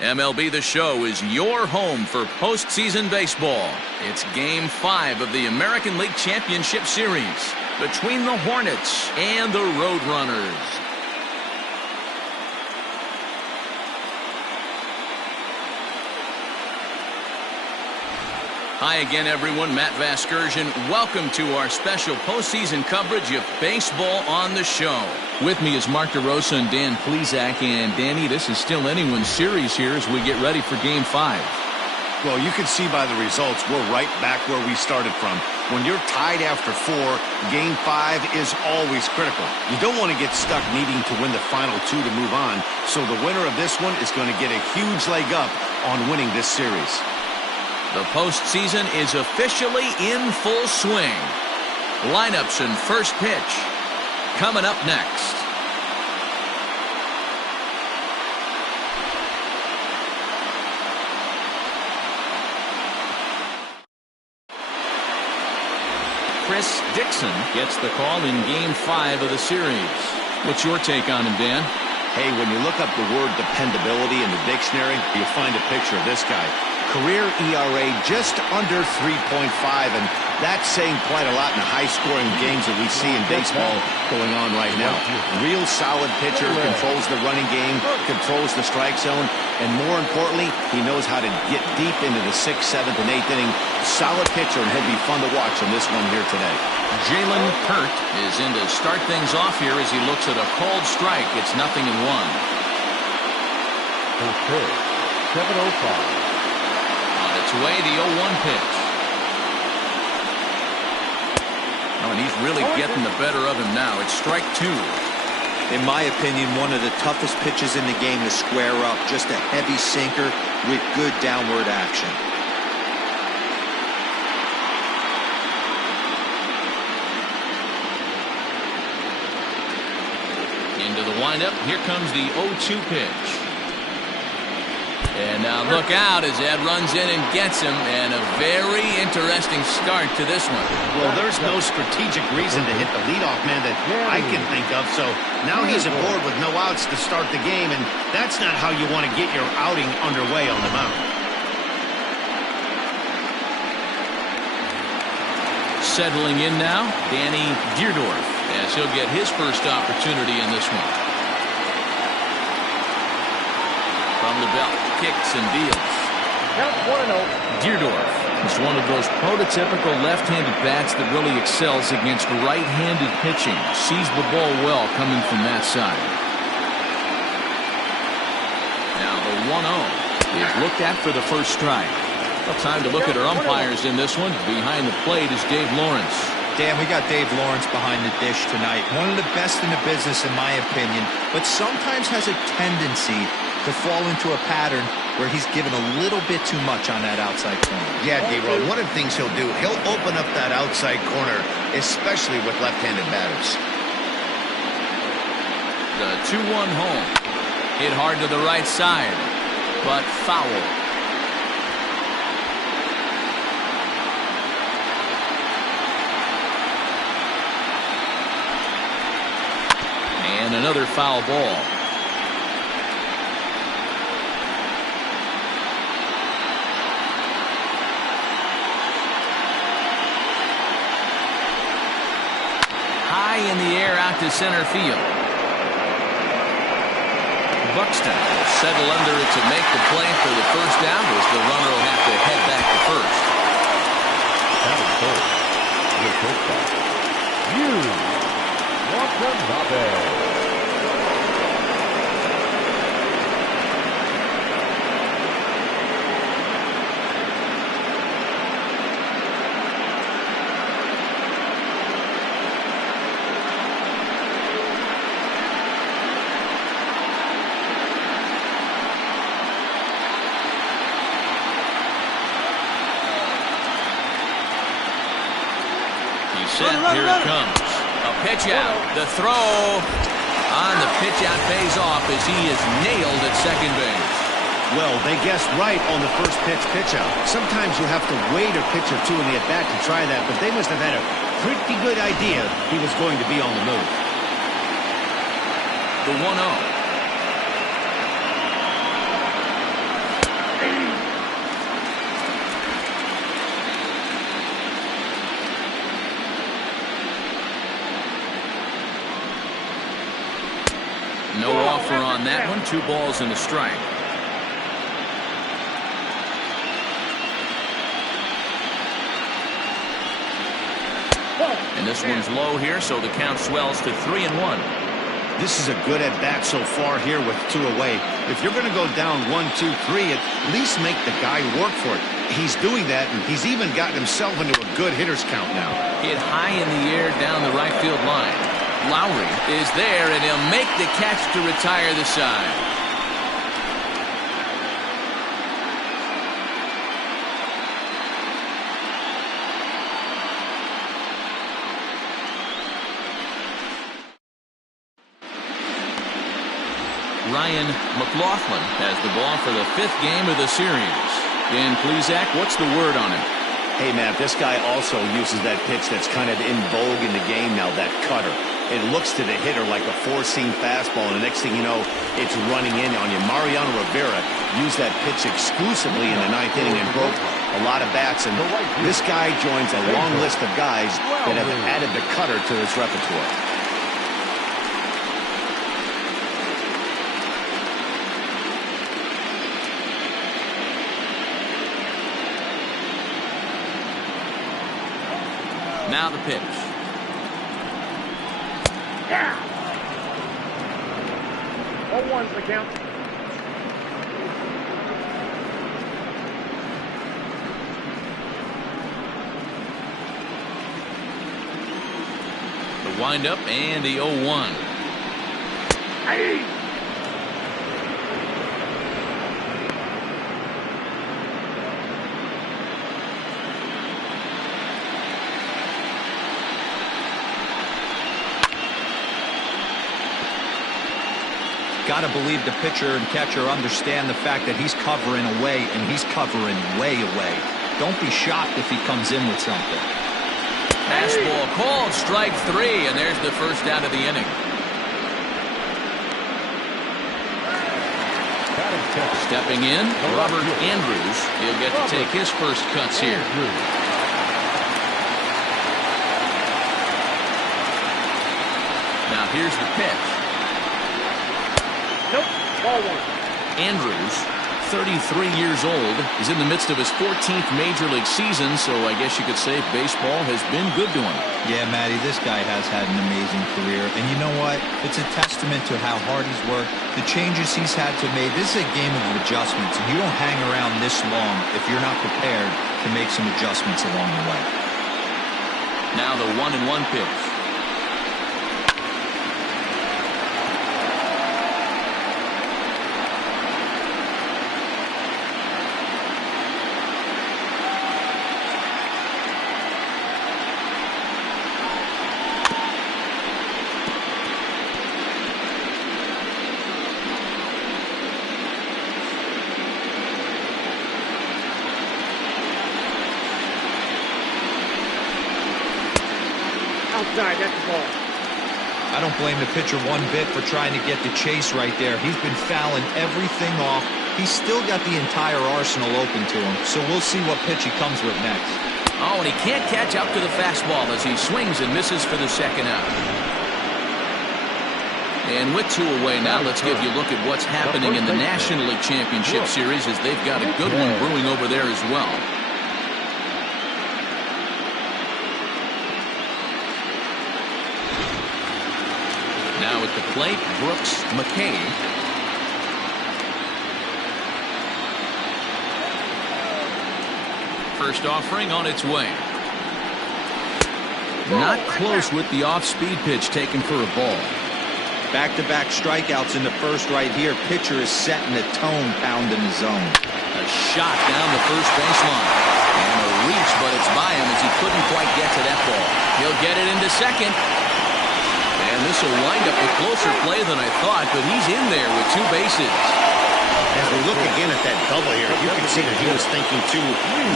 MLB The Show is your home for postseason baseball. It's Game 5 of the American League Championship Series between the Hornets and the Roadrunners. Hi again, everyone. Matt Vasgersian. Welcome to our special postseason coverage of Baseball on the Show. With me is Mark DeRosa and Dan Plesac. And Danny, this is still anyone's series here as we get ready for Game 5. Well, you can see by the results, we're right back where we started from. When you're tied after 4, Game 5 is always critical. You don't want to get stuck needing to win the final 2 to move on. So the winner of this one is going to get a huge leg up on winning this series. The postseason is officially in full swing. Lineups and first pitch coming up next. Chris Dixon gets the call in Game 5 of the series. What's your take on him, Dan? Hey, when you look up the word dependability in the dictionary, you'll find a picture of this guy. Career ERA just under 3.5, and that's saying quite a lot in the high-scoring games that we see in baseball going on right now. Real solid pitcher, controls the running game, controls the strike zone, and more importantly, he knows how to get deep into the 6th, 7th, and 8th inning. Solid pitcher, and he'll be fun to watch on this one here today. Jalen Hurt is in to start things off here as he looks at a called strike. It's 0-1. Okay, 7:05. On its way, the 0-1 pitch. Oh, and he's really getting the better of him now. It's strike 2. In my opinion, one of the toughest pitches in the game to square up. Just a heavy sinker with good downward action. Into the windup. Here comes the 0-2 pitch. And now look out as Ed runs in and gets him, and a very interesting start to this one. Well, there's no strategic reason to hit the leadoff man that I can think of, so now he's aboard with no outs to start the game, and that's not how you want to get your outing underway on the mound. Settling in now, Danny Deerdorf, as he'll get his first opportunity in this one. From the belt, kicks and deals. Deerdorf is one of those prototypical left-handed bats that really excels against right-handed pitching. Sees the ball well coming from that side. Now the 1-0 is looked at for the first strike. Well, time to look at our umpires in this one. Behind the plate is Dave Lawrence. Dan, we got Dave Lawrence behind the dish tonight. One of the best in the business, in my opinion, but sometimes has a tendency to fall into a pattern where he's given a little bit too much on that outside corner. Yeah, D-Road, one of the things he'll do, he'll open up that outside corner, especially with left-handed batters. The 2-1 home. Hit hard to the right side, but foul. And another foul ball. High in the air out to center field. Buxton will settle under it to make the play for the first down as the runner will have to head back to first. Set. Here it comes. A pitch out. The throw on the pitch out pays off as he is nailed at second base. Well, they guessed right on the first pitch out. Sometimes you have to wait a pitch or two in the at-bat to try that, but they must have had a pretty good idea he was going to be on the move. The 1-0. offer on that one. 2 balls and a strike. And this one's low here, so the count swells to 3-1. This is a good at-bat so far here with 2 away. If you're going to go down 1-2-3, at least make the guy work for it. He's doing that, and he's even gotten himself into a good hitter's count now. Hit high in the air down the right field line. Lowry is there, and he'll make the catch to retire the side. Ryan McLaughlin has the ball for the 5th game of the series. Dan Plesac, what's the word on him? Hey, Matt, this guy also uses that pitch that's kind of in vogue in the game now, that cutter. It looks to the hitter like a 4-seam fastball, and the next thing you know, it's running in on you. Mariano Rivera used that pitch exclusively in the 9th inning and broke a lot of bats, and this guy joins a long list of guys that have added the cutter to his repertoire. Now the pitch. Yeah. 0-1's the count. The windup and the 0-1. Hey. Got to believe the pitcher and catcher understand the fact that he's covering away, and he's covering way away. Don't be shocked if he comes in with something. Fastball called, strike 3, and there's the first out of the inning. Stepping in, Robert Andrews. He'll get to take his first cuts here. Now here's the pitch. Nope, ball 1. Andrews, 33 years old, is in the midst of his 14th Major League season, so I guess you could say baseball has been good to him. Yeah, Matty, this guy has had an amazing career, and you know what? It's a testament to how hard he's worked, the changes he's had to make. This is a game of adjustments, and you don't hang around this long if you're not prepared to make some adjustments along the way. Now the 1-1 pitch. Outside, that's the ball. I don't blame the pitcher one bit for trying to get the chase right there. He's been fouling everything off. He's still got the entire arsenal open to him, so we'll see what pitch he comes with next. Oh, and he can't catch up to the fastball as he swings and misses for the second out. And with 2 away now, let's give you a look at what's happening in the National League Championship Series, as they've got a good one brewing over there as well. Now at the plate, Brooks McKay. First offering on its way. Not close with the off-speed pitch taken for a ball. Back-to-back strikeouts in the first right here. Pitcher is setting the tone, pounding the zone. A shot down the first baseline. And a reach, but it's by him as he couldn't quite get to that ball. He'll get it into second. And this will wind up a closer play than I thought, but he's in there with 2 bases. As we look again at that double here, you can see that he was thinking, too,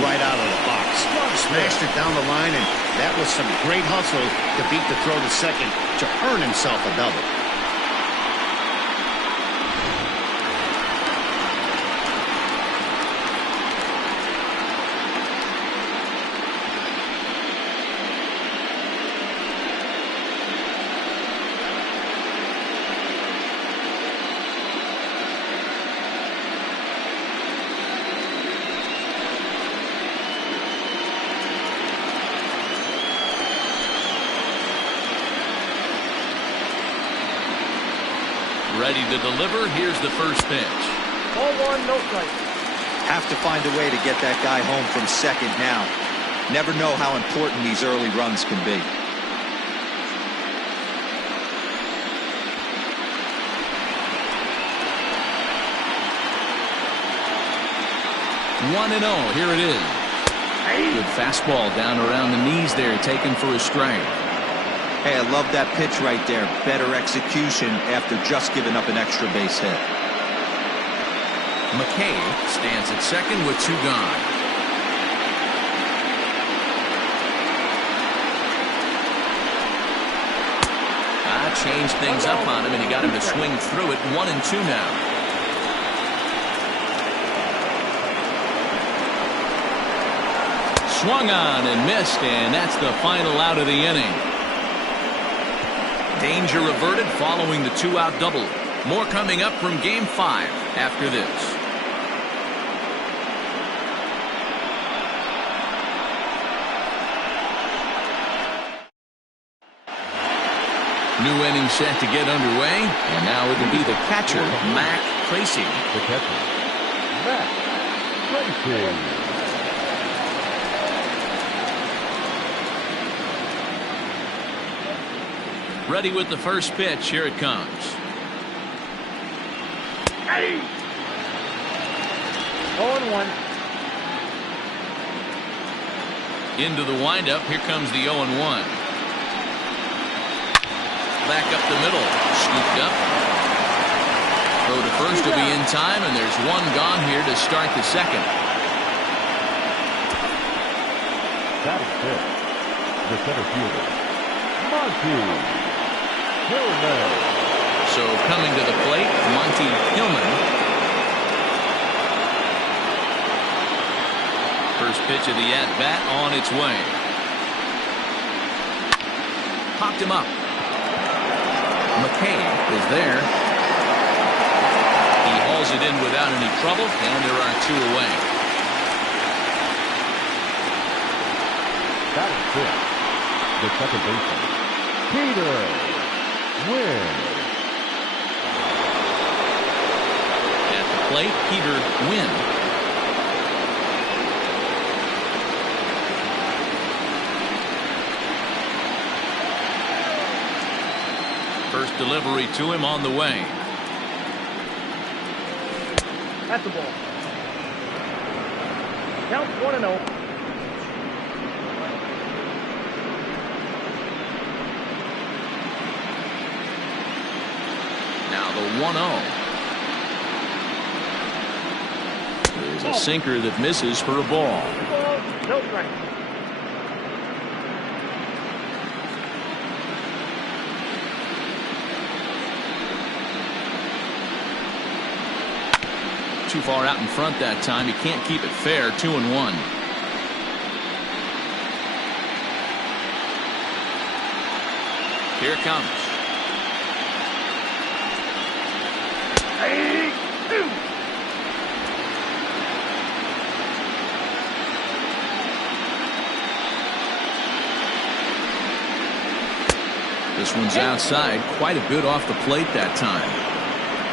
right out of the box. Smashed it down the line, and that was some great hustle to beat the throw to second to earn himself a double. Ready to deliver. Here's the first pitch. Ball one, no strike. Have to find a way to get that guy home from second now. Never know how important these early runs can be. 1-0. Here it is. Good fastball down around the knees there, taken for a strike. Hey, I love that pitch right there. Better execution after just giving up an extra base hit. McKay stands at second with 2 gone. Changed things up on him, and he got him to swing through it. 1-2 now. Swung on and missed, and that's the final out of the inning. Danger averted following the 2-out double. More coming up from Game 5 after this. New inning set to get underway, and now it'll be the catcher, Mac Tracy. The catcher, Mac Tracy. Ready with the first pitch. Here it comes. Hey! 0-1. Into the windup. Here comes the 0-1. Back up the middle. Scooped up. Throw to first will be in time, and there's 1 gone here to start the second. That is it. The center fielder, Monty Hillman. So coming to the plate, Monty Hillman. First pitch of the at-bat on its way. Popped him up. McKay is there. He hauls it in without any trouble, and there are 2 away. That is it. The second baseman, Peter Wynn. At the plate, Peter Wynn. First delivery to him on the way. That's the ball. Count 1-0. Now the 1-0. There's a sinker that misses for a ball. No strike. Too far out in front that time. He can't keep it fair. 2-1. Here it comes. Hey! This one's outside. Quite a bit off the plate that time.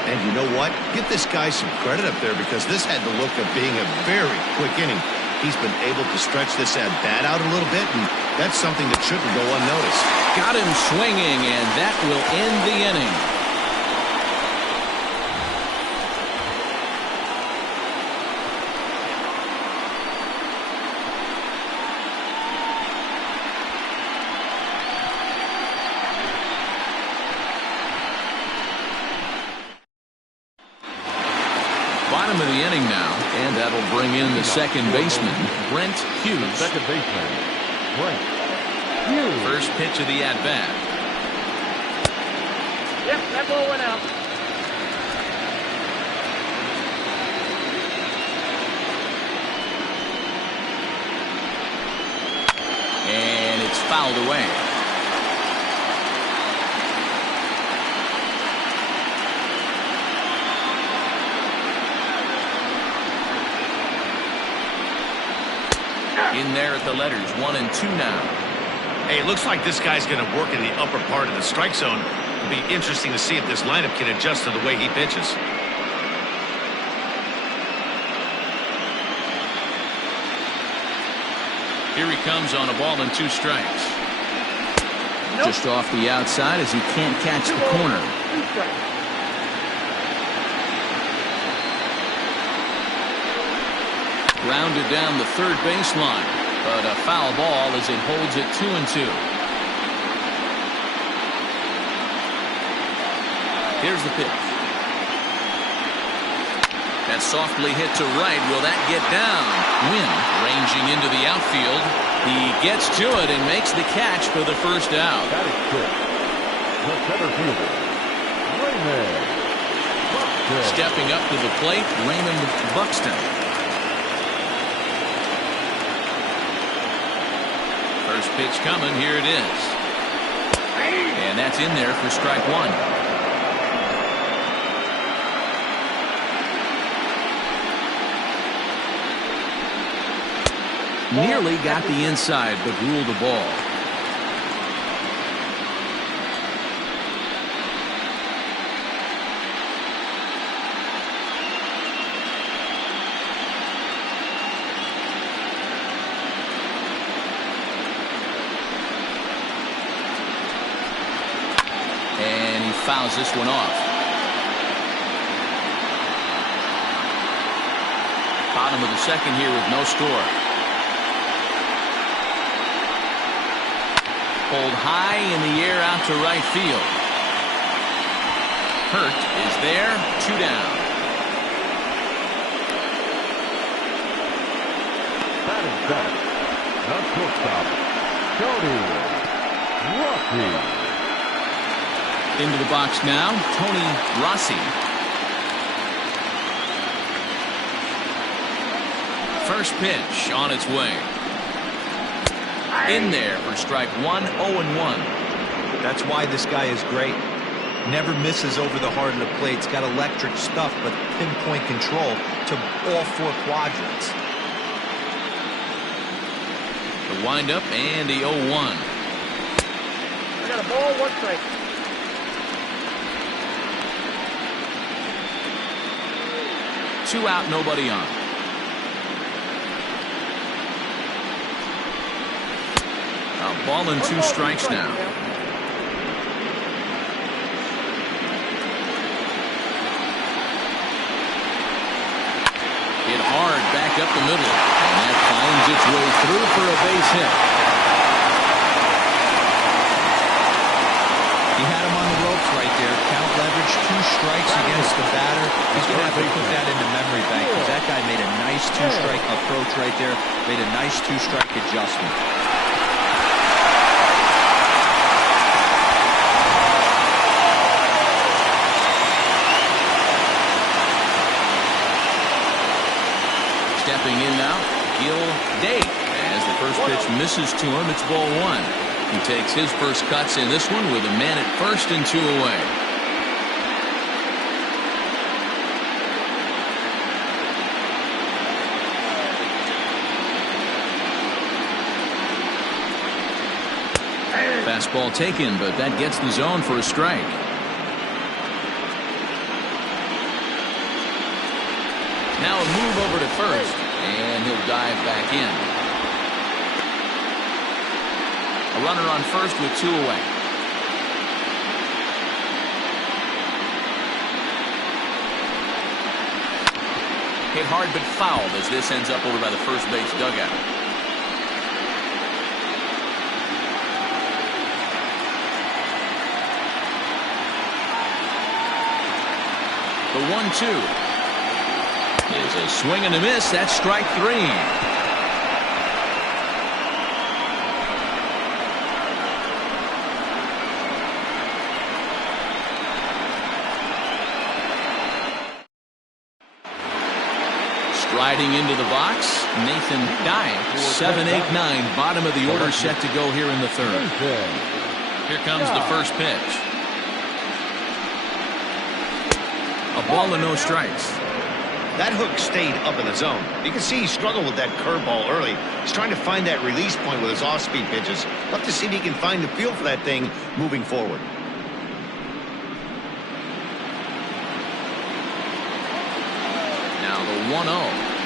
And you know what? Give this guy some credit up there, because this had the look of being a very quick inning. He's been able to stretch this at-bat out a little bit, and that's something that shouldn't go unnoticed. Got him swinging, and that will end the inning. Bottom of the inning now, and that'll bring in the second baseman, Brent Hughes. Second baseman, Brent Hughes. First pitch of the at-bat. Yep, that ball went out. And it's fouled away. In there at the letters, 1-2 now. Hey, it looks like this guy's going to work in the upper part of the strike zone. It'll be interesting to see if this lineup can adjust to the way he pitches. Here he comes on a ball and 2 strikes. Nope. Just off the outside as he can't catch the 2 balls, corner. 2 strikes. Grounded down the third baseline, but a foul ball as it holds it 2-2. Here's the pitch. That's softly hit to right. Will that get down? Wynn ranging into the outfield. He gets to it and makes the catch for the first out. That is good. The center fielder, Raymond Buxton. Stepping up to the plate, Raymond Buxton. First pitch coming. Here it is. And that's in there for strike 1. Nearly got the inside, but ruled the ball. And he fouls this one off. Bottom of the second here with no score. Pulled high in the air out to right field. Hurt is there. 2 down. Batting center, the shortstop, Tony Rossi. Into the box now, Tony Rossi. First pitch on its way. In there for strike 1, 0-1. That's why this guy is great. Never misses over the heart of the plate. He's got electric stuff, but pinpoint control to all 4 quadrants. The windup and the 0-1. I got a ball, 1 strike. Two out, nobody on. A ball and 2 strikes now. Hit hard back up the middle, and that finds its way through for a base hit. He had him on the ropes right there. Count leverage, 2 strikes against the batter. He's going to have to put that in the memory bank because that guy made a nice 2-strike approach right there. Made a nice 2-strike adjustment. Stepping in now, Gil Day. As the first pitch misses to him, it's ball 1. He takes his first cuts in this one with a man at first and 2 away. Fastball taken, but that gets the zone for a strike. Now a move over to first, and he'll dive back in. A runner on first with 2 away. Hit hard but fouled as this ends up over by the first base dugout. The 1-2. Is a swing and a miss. That's strike 3. Striding into the box, Nathan Dye. 7, 8, 9. Bottom of the order set to go here in the 3rd. Here comes the first pitch. A ball and no strikes. That hook stayed up in the zone. You can see he struggled with that curveball early. He's trying to find that release point with his off-speed pitches. Love to see if he can find the feel for that thing moving forward. 1-0.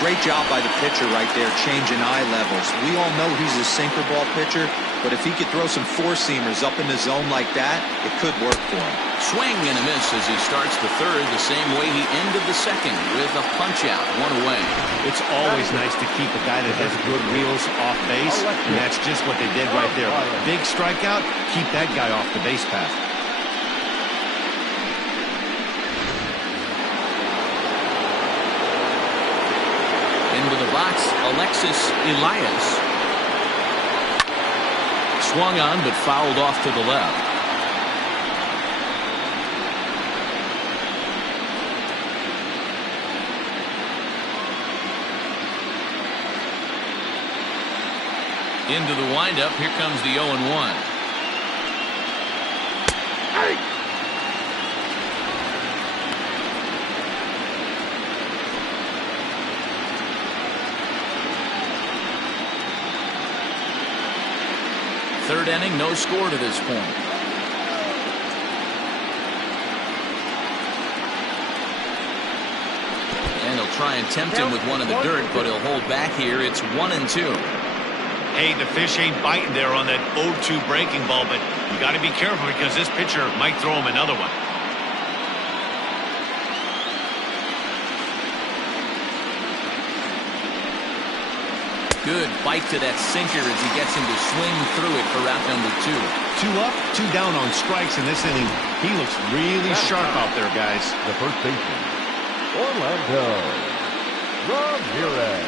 Great job by the pitcher right there, changing eye levels. We all know he's a sinker ball pitcher, but if he could throw some four-seamers up in the zone like that, it could work for him. Swing and a miss as he starts the third the same way he ended the second with a punch-out, 1 away. It's always nice to keep a guy that has good wheels off base, and that's just what they did right there. Big strikeout, keep that guy off the base path. Into the box, Alexis Elias. Swung on, but fouled off to the left. Into the windup, here comes the 0-1. Third inning, no score to this point. And he'll try and tempt him with one in the dirt, but he'll hold back here. It's 1-2. Hey, the fish ain't biting there on that 0-2 breaking ball, but you got to be careful because this pitcher might throw him another one. Good bite to that sinker as he gets him to swing through it for out number 2. 2 up, 2 down on strikes in this inning. He looks really sharp out there, guys. The first baseman, Orlando Ramirez.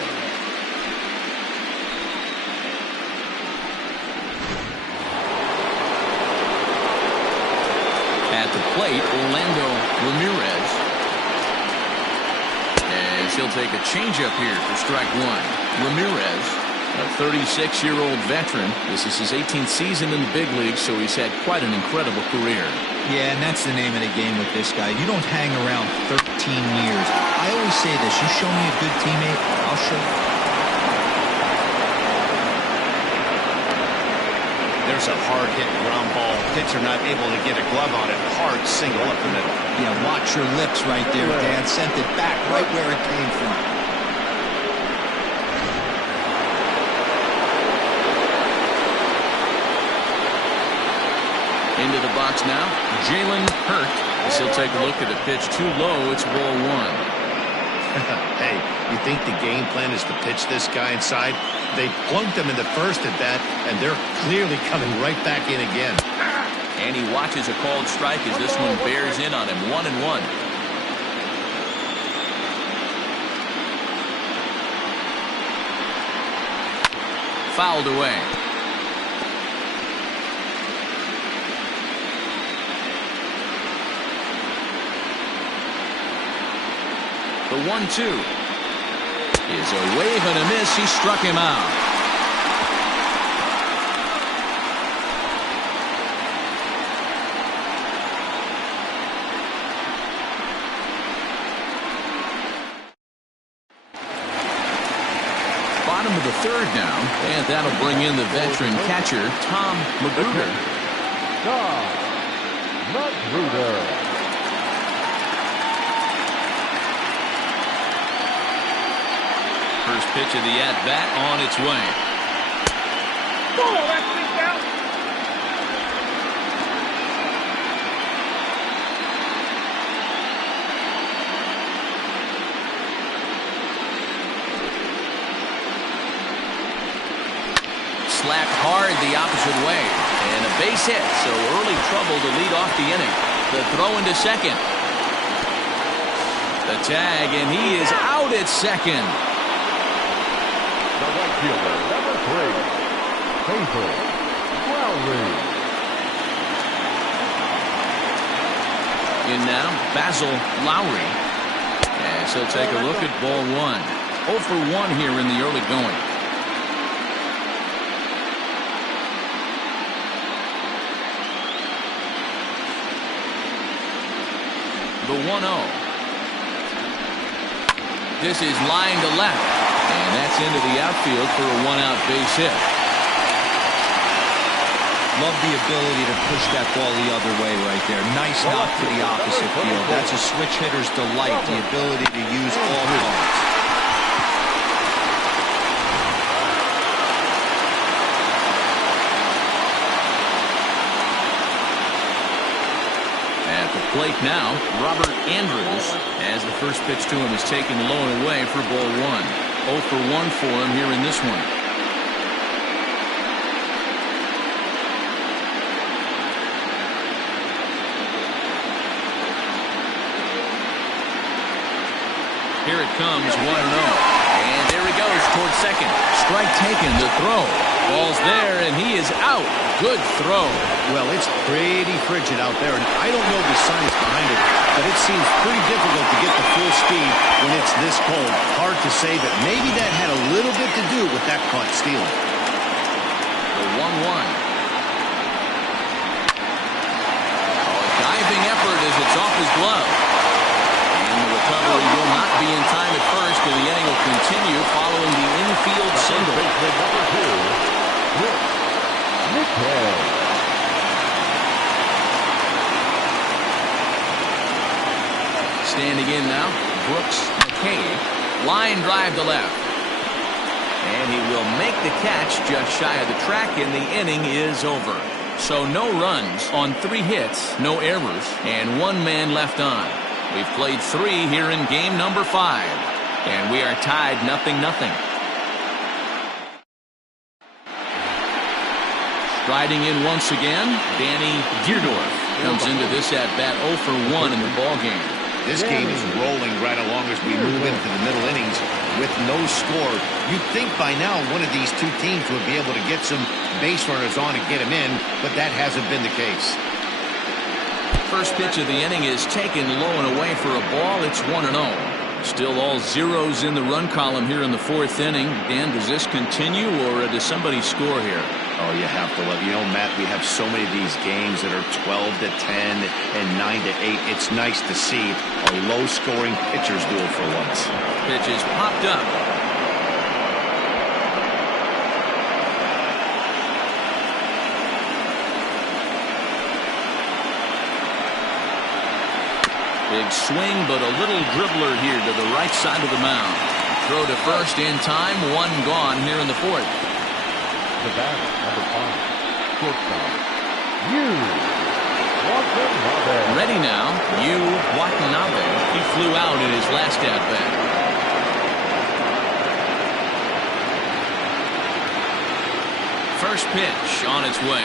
At the plate, Orlando Ramirez. As he'll take a changeup here for strike 1. Ramirez, a 36-year-old veteran. This is his 18th season in the big leagues, so he's had quite an incredible career. Yeah, and that's the name of the game with this guy. You don't hang around 13 years. I always say this, you show me a good teammate, I'll show you. There's a hard-hit ground ball. Pitcher not able to get a glove on it. Hard single up the middle. Yeah, watch your lips right there, Dan. Sent it back right where it came from. Into the box now, Jalen Hurt. As he'll take a look at the pitch too low. It's ball 1. Hey, you think the game plan is to pitch this guy inside? They plunked him in the first at bat, and they're clearly coming right back in again. And he watches a called strike as this one bears in on him. 1-1. Fouled away. The 1-2 is a wave and a miss. He struck him out. Bottom of the third now, and that'll bring in the veteran catcher, Tom Magruder. Tom Magruder. First pitch of the at-bat on its way. Oh, that's big down. Slapped hard the opposite way. And a base hit, so early trouble to lead off the inning. The throw into second. The tag, and he is out at second. The right fielder, number 3, Basil Lowry. In now, Basil Lowry. As he'll take a look at ball 1. 0 for 1 here in the early going. the 1-0. This is line to left, and that's into the outfield for a 1-out base hit. Love the ability to push that ball the other way right there. Nice knock to the opposite field. That's a switch hitter's delight, the ability to use all cards. At the plate now, Robert Andrews, as the first pitch to him is taken low and away for ball 1. 0 for 1 for him here in this one. Here it comes, 1-0. And there he goes towards second. Strike taken, the throw. Ball's there, and he is out. Good throw. Well, it's pretty frigid out there, and I don't know the science behind it, but it seems pretty difficult to get to full speed when it's this cold. Hard to say, but maybe that had a little bit to do with that caught stealing. The 1-1. Oh, a diving effort as it's off his glove. And the recovery will not be in time at first, and the inning will continue following the infield single. Standing in now, Brooks McKay. Line drive to left. And he will make the catch just shy of the track, and the inning is over. So no runs on 3 hits, no errors, and 1 man left on. We've played 3 here in game number 5, and we are tied 0-0. Striding in once again, Danny Deerdorf comes into this at-bat 0 for 1 in the ballgame. This game is rolling right along as we move into the middle innings with no score. You'd think by now one of these 2 teams would be able to get some base runners on and get them in, but that hasn't been the case. First pitch of the inning is taken low and away for a ball. It's 1-0. Still all zeros in the run column here in the 4th inning. Dan, does this continue, or does somebody score here? Oh, you have to love. You know, Matt, we have so many of these games that are 12-10 and 9-8. It's nice to see a low-scoring pitcher's duel for once. Pitch is popped up. Big swing, but a little dribbler here to the right side of the mound. Throw to first in time, 1 gone here in the 4th. The batter, number 5, shortstop, Yu Watanabe. Ready now, Yu Watanabe. He flew out in his last at-bat. First pitch on its way.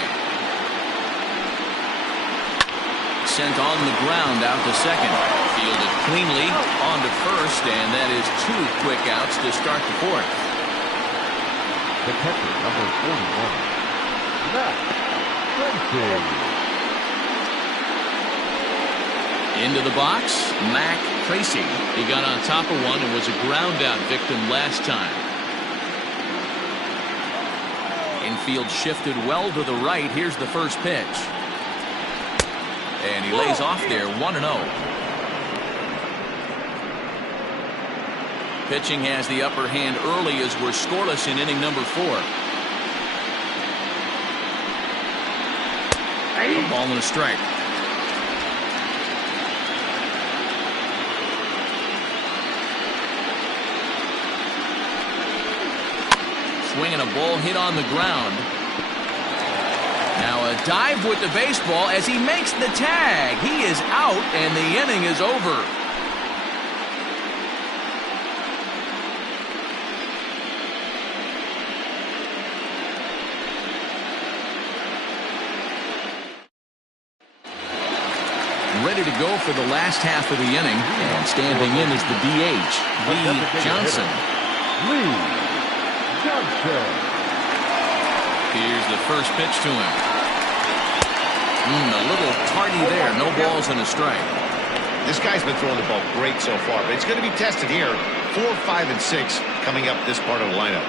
Sent on the ground out to second. Fielded cleanly on to first, and that is 2 quick outs to start the 4th. The catcher, number 41, Matt Tracy. Into the box, Mac Tracy. He got on top of one and was a ground out victim last time. Infield shifted well to the right. Here's the first pitch. And he lays off there, 1-0. Pitching has the upper hand early as we're scoreless in inning number 4. A ball and a strike. Swinging a ball hit on the ground. Now a dive with the baseball as he makes the tag. He is out, and the inning is over. Ready to go for the last half of the inning, and standing in is the DH, Lee Johnson. Lee Johnson. Here's the first pitch to him. A little tardy there. No balls and a strike. This guy's been throwing the ball great so far, but it's going to be tested here. 4, 5, and 6 coming up this part of the lineup.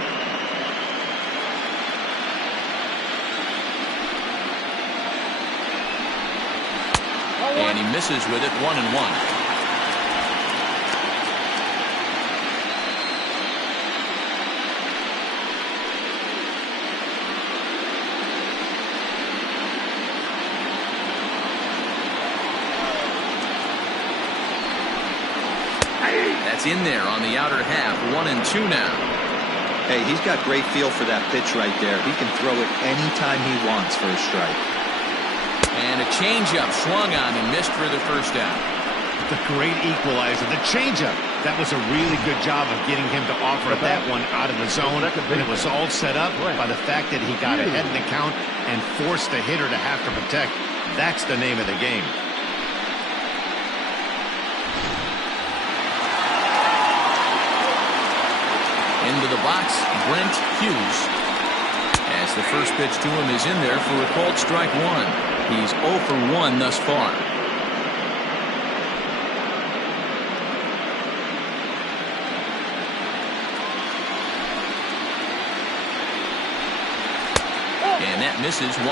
And he misses with it, 1-1. That's in there on the outer half. 1-2 now. Hey, he's got great feel for that pitch right there. He can throw it anytime he wants for a strike. And a changeup swung on and missed for the first out. The great equalizer, the changeup. That was a really good job of getting him to offer that one out of the zone. And it was all set up by the fact that he got ahead in the count and forced the hitter to have to protect. That's the name of the game. Into the box, Brent Hughes. As the first pitch to him is in there for a called strike one. He's 0 for 1 thus far. And that misses. 1-1.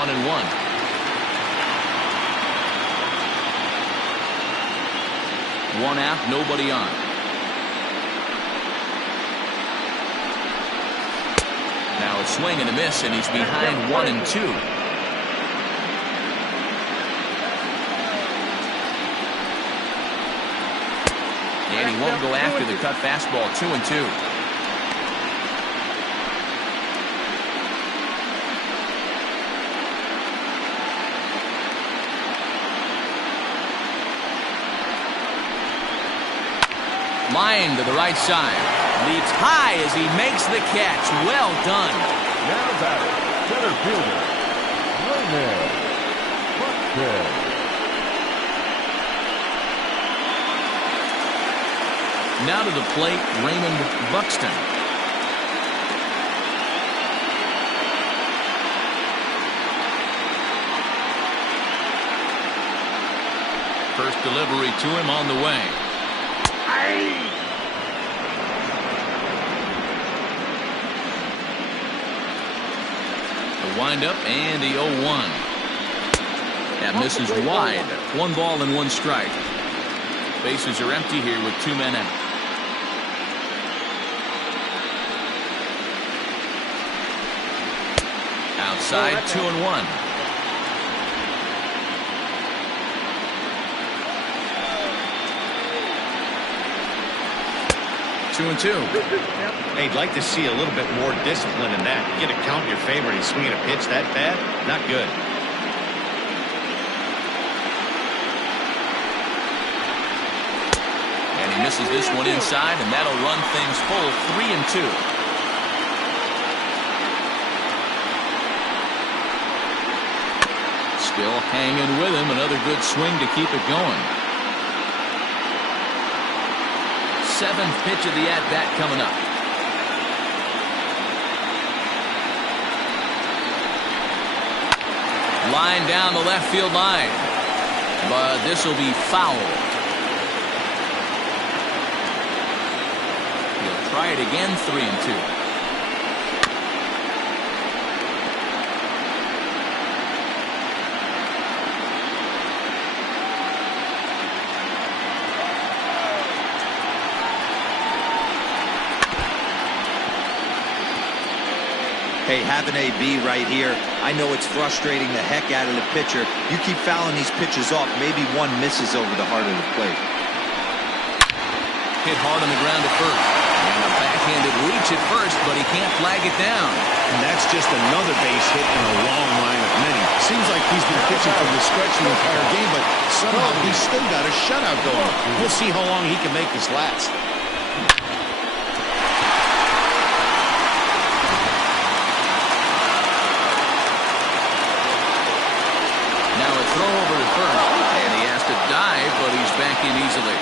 One out, nobody on. Now a swing and a miss, and he's behind 1-2. And he won't go after the cut fastball. 2-2. Line to the right side. Leaps high as he makes the catch. Well done. Now batter, center fielder, Raymond Buxton. Now to the plate, Raymond Buxton. First delivery to him on the way. The windup and the 0-1. That misses wide. 1 ball and 1 strike. Bases are empty here with 2 men out. Outside, 2-1. Two and two. Hey, I'd like to see a little bit more discipline in that. You get a count in your favor and he's swinging a pitch that bad? Not good. And he misses this one inside, and that'll run things full. 3-2. Still hanging with him. Another good swing to keep it going. 7th pitch of the at-bat coming up. Line down the left field line. But this will be foul. He'll try it again. 3-2. Hey, have an AB right here. I know it's frustrating the heck out of the pitcher. You keep fouling these pitches off, maybe one misses over the heart of the plate. Hit hard on the ground at first. And a backhanded reach at first, but he can't flag it down. And that's just another base hit in a long line of many. Seems like he's been pitching from the stretch the entire game, but somehow he's still got a shutout going. We'll see how long he can make this last. Throw over to first, and he has to dive, but he's back in easily.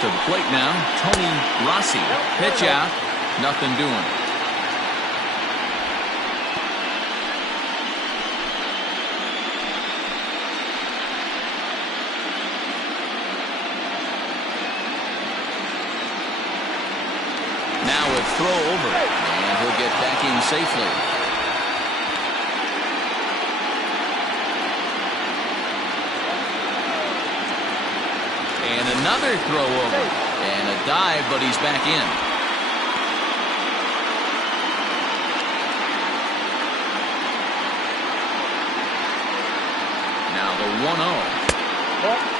To the plate now, Tony Rossi. Pitch out, nothing doing. Now a throw over, and he'll get back in safely. And another throw over, and a dive, but he's back in. Now the 1-0.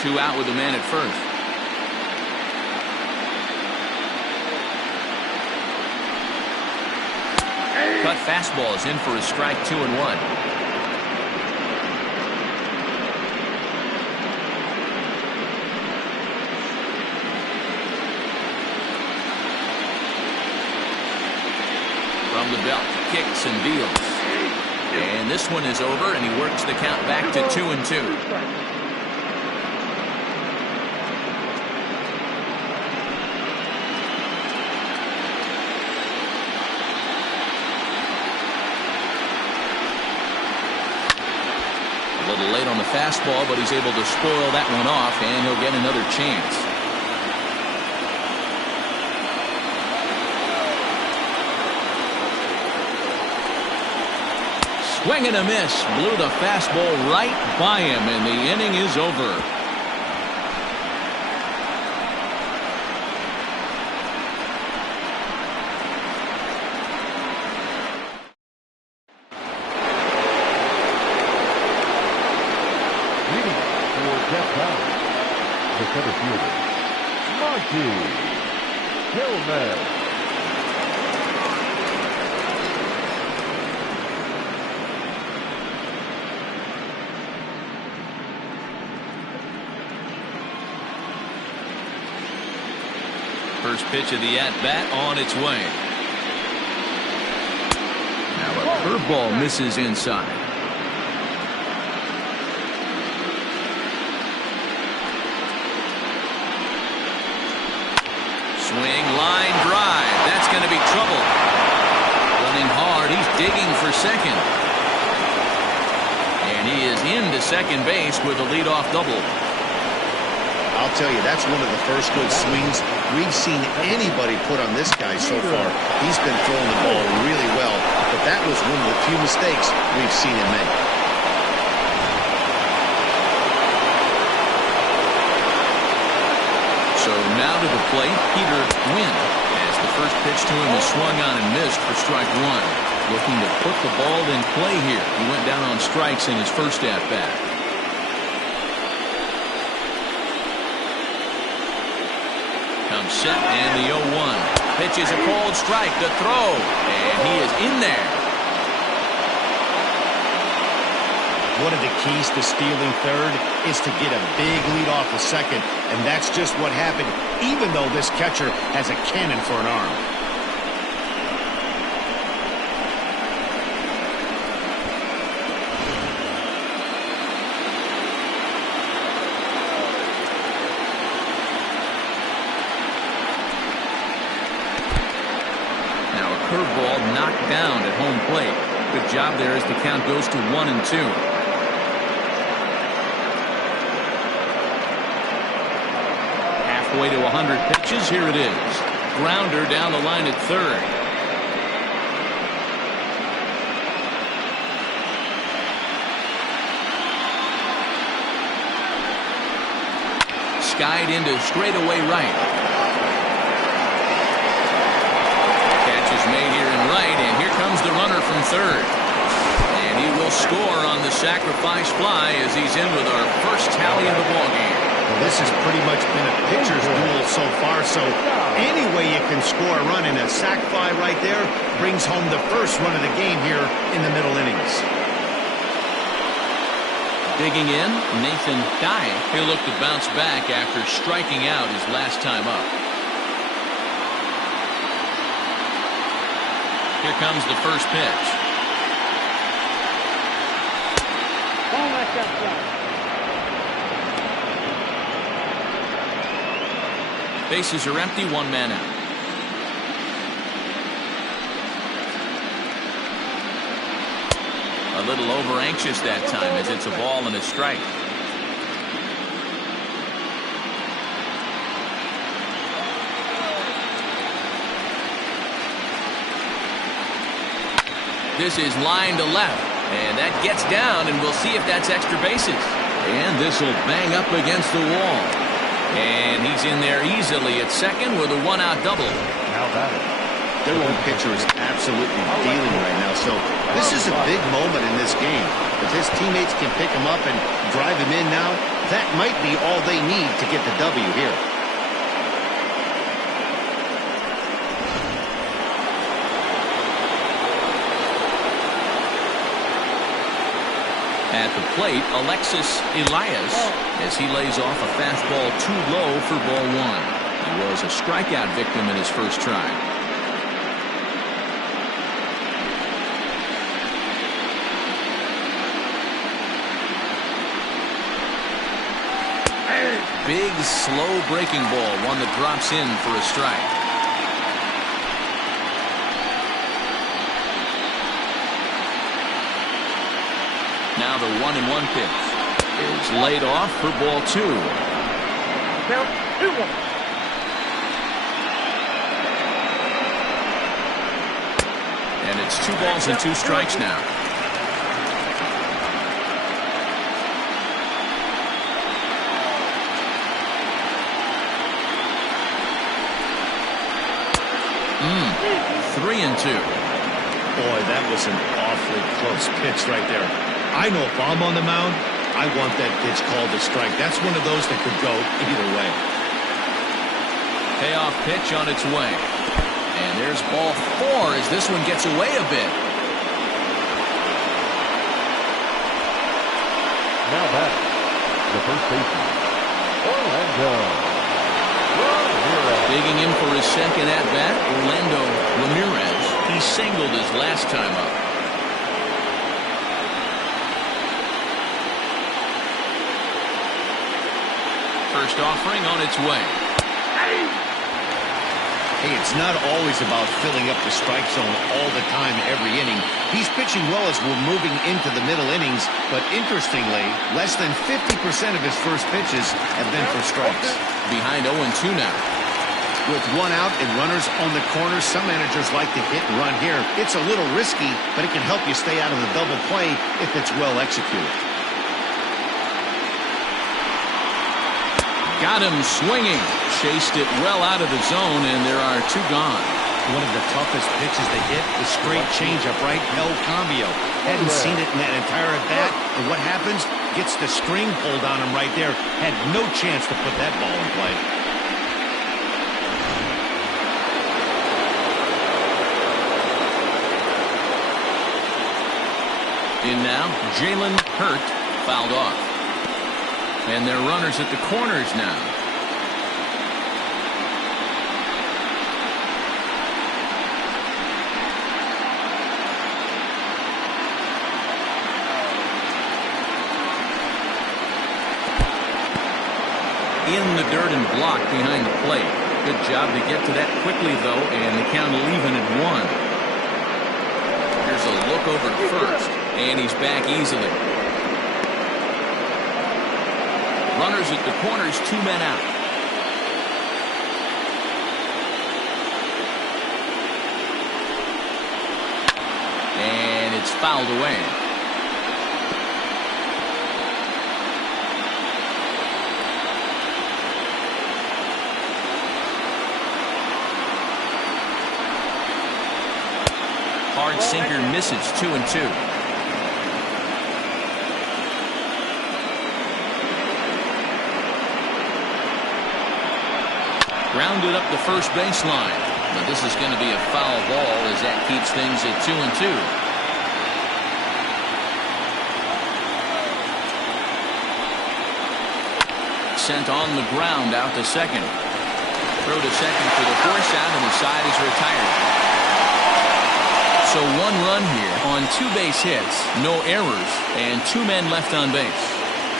2 out with the man at first. Cut fastball is in for a strike, 2-1. From the belt, kicks and deals. And this one is over, and he works the count back to 2-2. A little late on the fastball, but he's able to spoil that one off, and he'll get another chance. Swing and a miss. Blew the fastball right by him, and the inning is over. The center fielder, Monty Tillman. First pitch of the at-bat on its way. Now a curveball misses inside. Swing, line drive. That's going to be trouble. Running hard. He's digging for second. And he is into second base with a leadoff double. I'll tell you, that's one of the first good swings we've seen anybody put on this guy so far. He's been throwing the ball really well, but that was one of the few mistakes we've seen him make. So now to the plate, Peter Wynn, as the first pitch to him is swung on and missed for strike 1. Looking to put the ball in play here. He went down on strikes in his first at-bat. Comes set and the 0-1. Pitch is a cold strike. The throw, and he is in there. One of the keys to stealing third is to get a big lead off the second, and that's just what happened, even though this catcher has a cannon for an arm. Now a curveball knocked down at home plate. Good job there as the count goes to 1-2. Way to 100 pitches. Here it is. Grounder down the line at third. Skied into straightaway right. Catch is made here in right, and here comes the runner from third. And he will score on the sacrifice fly as he's in with our first tally of the ballgame. Well, this has pretty much been a pitcher's duel so far, so any way you can score a run, and a sac fly right there brings home the first run of the game here in the middle innings. Digging in, Nathan Dye. He'll look to bounce back after striking out his last time up. Here comes the first pitch. Don't let that fly. Bases are empty, 1 man out. A little over anxious that time as it's a ball and a strike. This is line to left. And that gets down, and we'll see if that's extra bases. And this will bang up against the wall. And he's in there easily at second with a one-out double. Now batting. Their own pitcher is absolutely dealing right now, so this is a big moment in this game. If his teammates can pick him up and drive him in now, that might be all they need to get the W here. At the plate, Alexis Elias, as he lays off a fastball too low for ball one. He was a strikeout victim in his first try. Big, slow breaking ball, one that drops in for a strike. Now the 1-1 pitch is laid off for ball two. Count 2-1. And it's 2 balls and 2 strikes now. Three and 2. Boy, that was an awfully close pitch right there. I know if I'm on the mound, I want that pitch called a strike. That's one of those that could go either way. Payoff pitch on its way. And there's ball 4 as this one gets away a bit. Now batting. The first baseman, Orlando Ramirez. Digging in for his second at-bat, Orlando Ramirez. He singled his last time up. First offering on its way. Hey, it's not always about filling up the strike zone all the time every inning. He's pitching well as we're moving into the middle innings, but interestingly, less than 50% of his first pitches have been for strikes. Behind 0-2 now. With one out and runners on the corner, some managers like to hit and run here. It's a little risky, but it can help you stay out of the double play if it's well executed. Got him swinging. Chased it well out of the zone, and there are 2 gone. One of the toughest pitches to hit, the straight changeup, right? El Cambio. Hadn't seen it in that entire at-bat, and what happens? Gets the string pulled on him right there. Had no chance to put that ball in play. In now, Jalen Hurt fouled off. And they're runners at the corners now. In the dirt and blocked behind the plate. Good job to get to that quickly, though, and the count will even at 1. Here's a look over to first, and he's back easily. Runners at the corners, 2 men out. And it's fouled away. Hard sinker misses, 2-2. Grounded up the first baseline, but this is going to be a foul ball as that keeps things at 2-2. Sent on the ground out to second. Throw to second for the force out, and the side is retired. So 1 run here on 2 base hits, no errors, and 2 men left on base.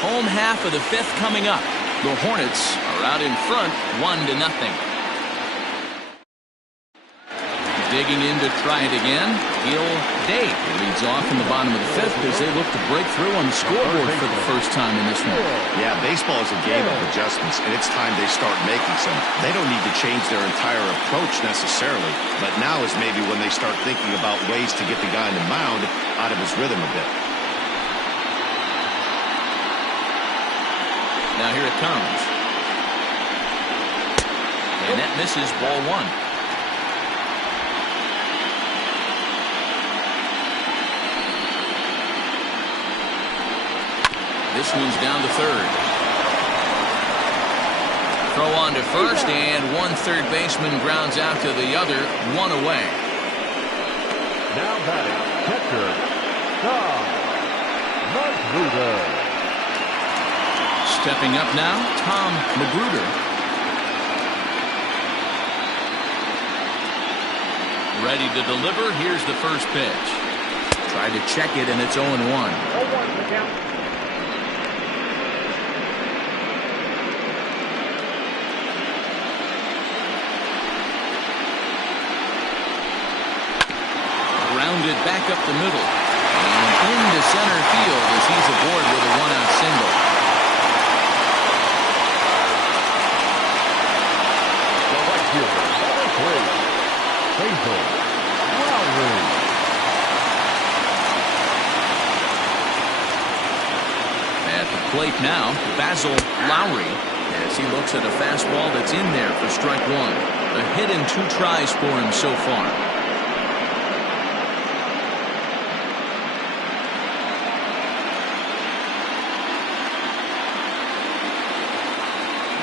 Home half of the 5th coming up. The Hornets are out in front, 1-0. Digging in to try it again. Dave leads off in the bottom of the fifth as they look to break through on the scoreboard for the first time in this one. Yeah, baseball is a game of adjustments, and it's time they start making some. They don't need to change their entire approach necessarily, but now is maybe when they start thinking about ways to get the guy on the mound out of his rhythm a bit. Now here it comes. And that misses, ball one. This one's down to third. Throw on to first, and one third baseman grounds out to the other, one away. Now batting, catcher, Mudville. Stepping up now, Tom Magruder. Ready to deliver. Here's the first pitch. Tried to check it, and it's 0-1. 0-1 the count. Grounded back up the middle. And into center field as he's aboard with a one-out single. The right fielder, number 3, Basil Lowry. At the plate now, Basil Lowry, as he looks at a fastball that's in there for strike one. A hit and 2 tries for him so far.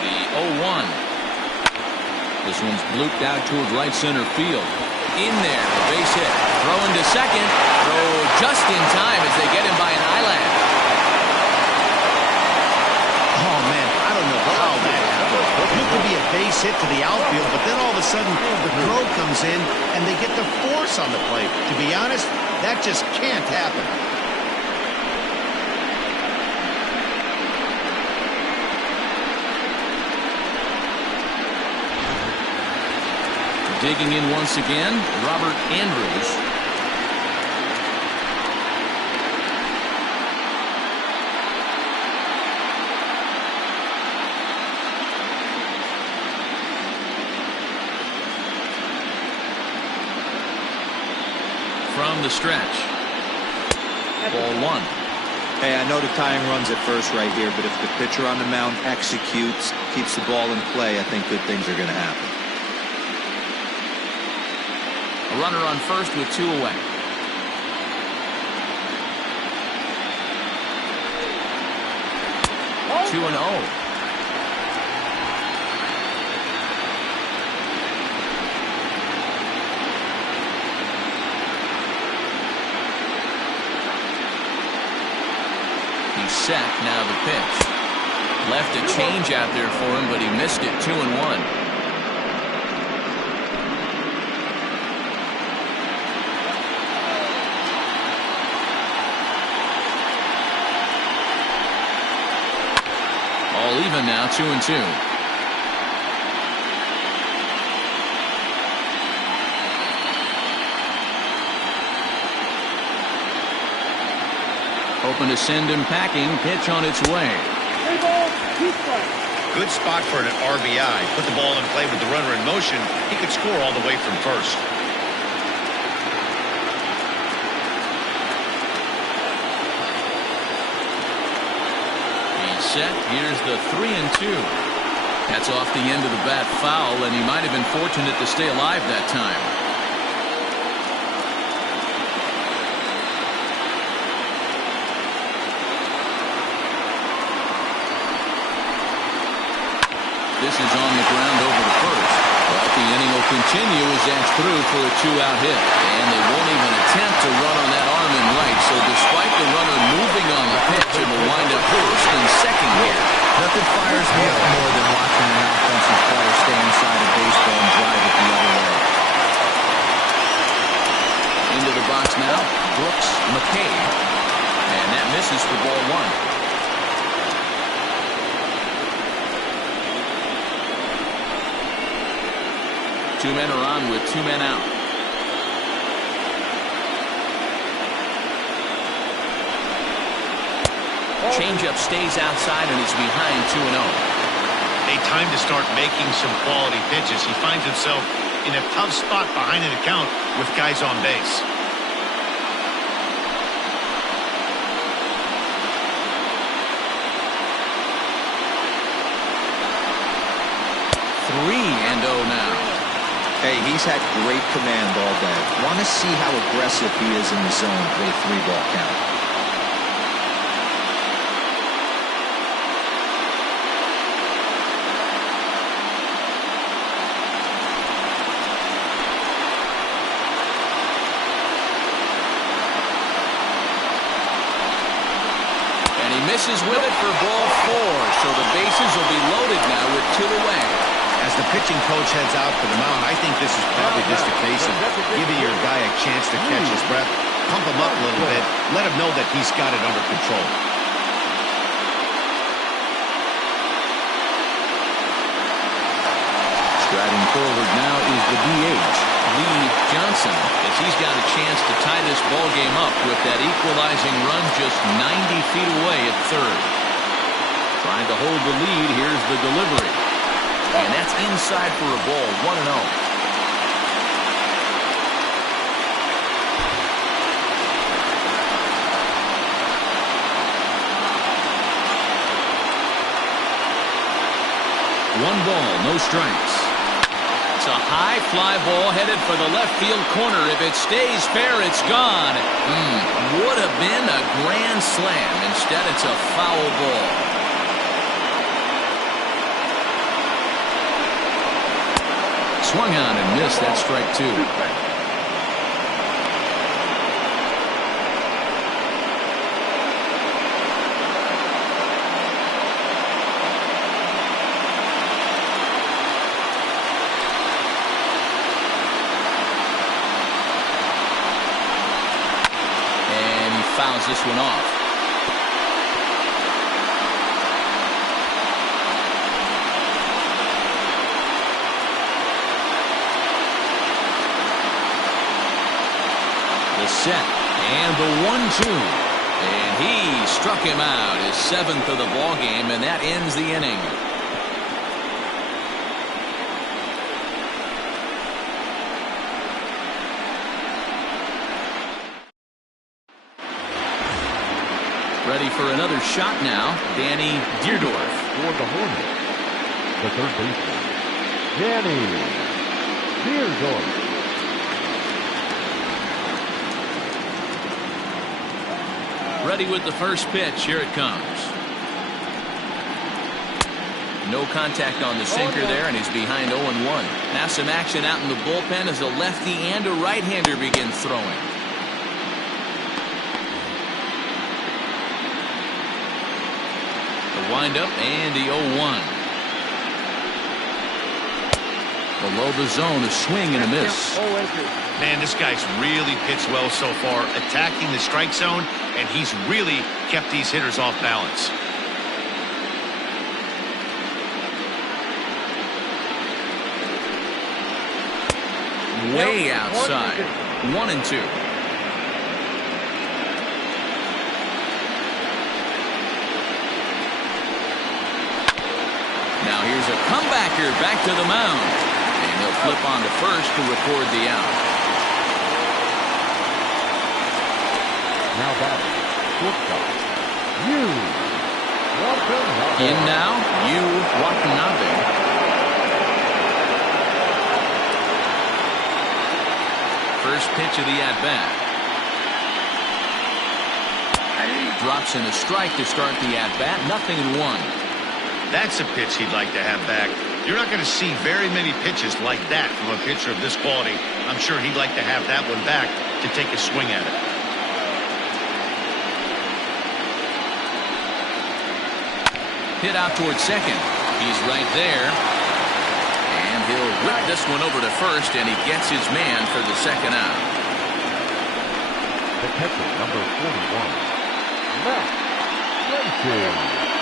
The 0-1. This one's blooped out toward right center field. In there, a base hit. Throwing to second. Throw just in time as they get him by an eyelash. Oh, man, I don't know how that happened. It could be a base hit to the outfield, but then all of a sudden the throw comes in and they get the force on the plate. To be honest, that just can't happen. Digging in once again, Robert Andrews. From the stretch. Ball one. Hey, I know the tying run's at first right here, but if the pitcher on the mound executes, keeps the ball in play, I think good things are going to happen. A runner on first with 2 away. Oh. 2-0. He's set. Now the pitch. Left a change out there for him, but he missed it. 2-1. All even now, 2-2. Hoping to send him packing. Pitch on its way. 3 balls, 2 strikes. Good spot for an RBI. Put the ball in play with the runner in motion. He could score all the way from first. Set. Here's the 3-2. That's off the end of the bat foul, and he might have been fortunate to stay alive that time. This is on the ground over to first. But the inning will continue as that's through for a 2-out hit. And they won't even attempt to run on that arm in right. So despite the runner moving on the pitch, it will wind up first and second here. Nothing fires me up more than watching an offensive player stay inside of baseball and drive it the other way. Into the box now, Brooks McCabe. And that misses for ball one. Two men are on with 2 men out. Changeup stays outside and is behind 2-0. A time to start making some quality pitches. He finds himself in a tough spot behind an account with guys on base. Now. Hey, he's had great command all day. Want to see how aggressive he is in the zone with a 3-ball count. And he misses with it for ball 4. So the bases will be loaded now with 2 away. As the pitching coach heads out to the mound, I think this is probably just a case of giving your guy a chance to catch his breath, pump him up a little bit, let him know that he's got it under control. Striding forward now is the DH, Lee Johnson, as he's got a chance to tie this ball game up with that equalizing run just 90 feet away at third. Trying to hold the lead, here's the delivery. And that's inside for a ball, 1-0. One ball, no strikes. It's a high fly ball headed for the left field corner. If it stays fair, it's gone. Would have been a grand slam. Instead, it's a foul ball. Swung on and missed. That strike 2. And he fouls this one off. Set and the 1-2, and he struck him out, his 7th of the ball game, and that ends the inning. Ready for another shot now, Danny Deerdorf. For the Hornets, the third baseman, Danny Deerdorf. Ready with the first pitch. Here it comes. No contact on the sinker there, and he's behind 0-1. Now some action out in the bullpen as a lefty and a right-hander begin throwing. The windup and the 0-1. Below the zone, a swing and a miss. Man, this guy's really pitched well so far, attacking the strike zone, and he's really kept these hitters off balance. Way outside. 1-2. Now here's a comebacker back to the mound. And he'll flip on to first to record the out. Now batting, shortstop, Yu Watanabe. In now, Yu Watanabe. First pitch of the at-bat. Drops in a strike to start the at-bat. 0-1. That's a pitch he'd like to have back. You're not going to see very many pitches like that from a pitcher of this quality. I'm sure he'd like to have that one back to take a swing at it. Hit out towards second. He's right there. And he'll whip this one over to first, and he gets his man for the second out. The catcher, number 41, Matt Tracy.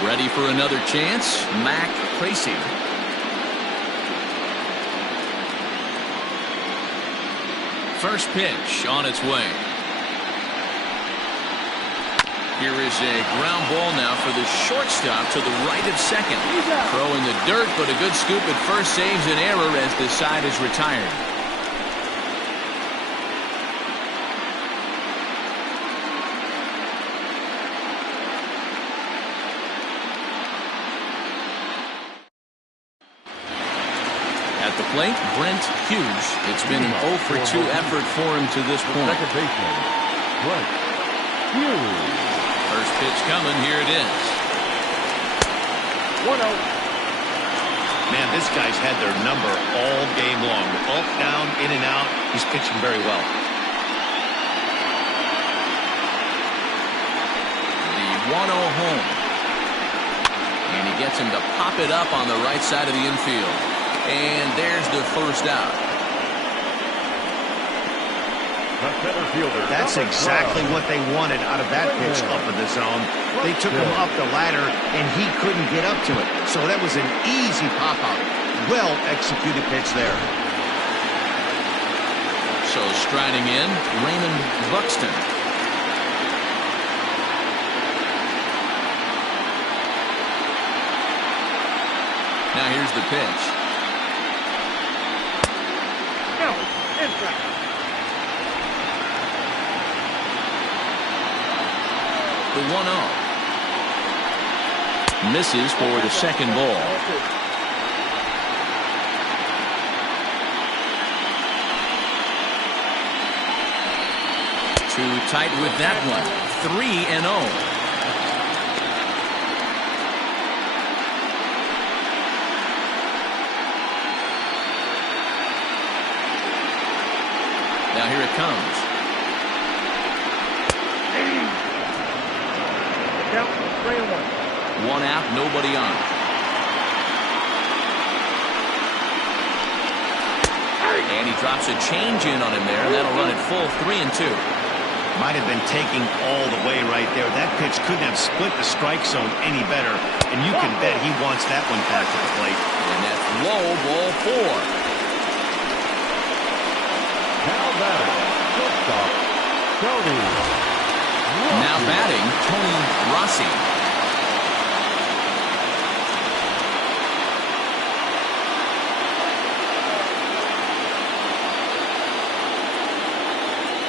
Ready for another chance, Mac Tracy. First pitch on its way. Here is a ground ball now for the shortstop to the right of second. Throw in the dirt, but a good scoop at first saves an error as the side is retired. At the plate, Brent Hughes. It's been an 0 for 2 effort for him to this point. Second baseman, Brent Hughes. First pitch coming. Here it is. 1-0. Man, this guy's had their number all game long. Up, down, in and out. He's pitching very well. The 1-0 home. And he gets him to pop it up on the right side of the infield. And there's the first out. That's exactly what they wanted out of that pitch up in the zone. They took him up the ladder, and he couldn't get up to it. So that was an easy pop-out. Well-executed pitch there. So striding in, Raymond Buxton. Now here's the pitch. Now, inside. The 1-0. Misses for the second ball. Too tight with that one. 3-0. Now here it comes. Count 3-1. One out, nobody on. And he drops a change in on him there, and that'll run it full 3-2. Might have been taking all the way right there. That pitch couldn't have split the strike zone any better. And you can bet he wants that one back to the plate. And that's low, ball 4. Now batting, shortstop, Tony. Now batting, Tony Rossi.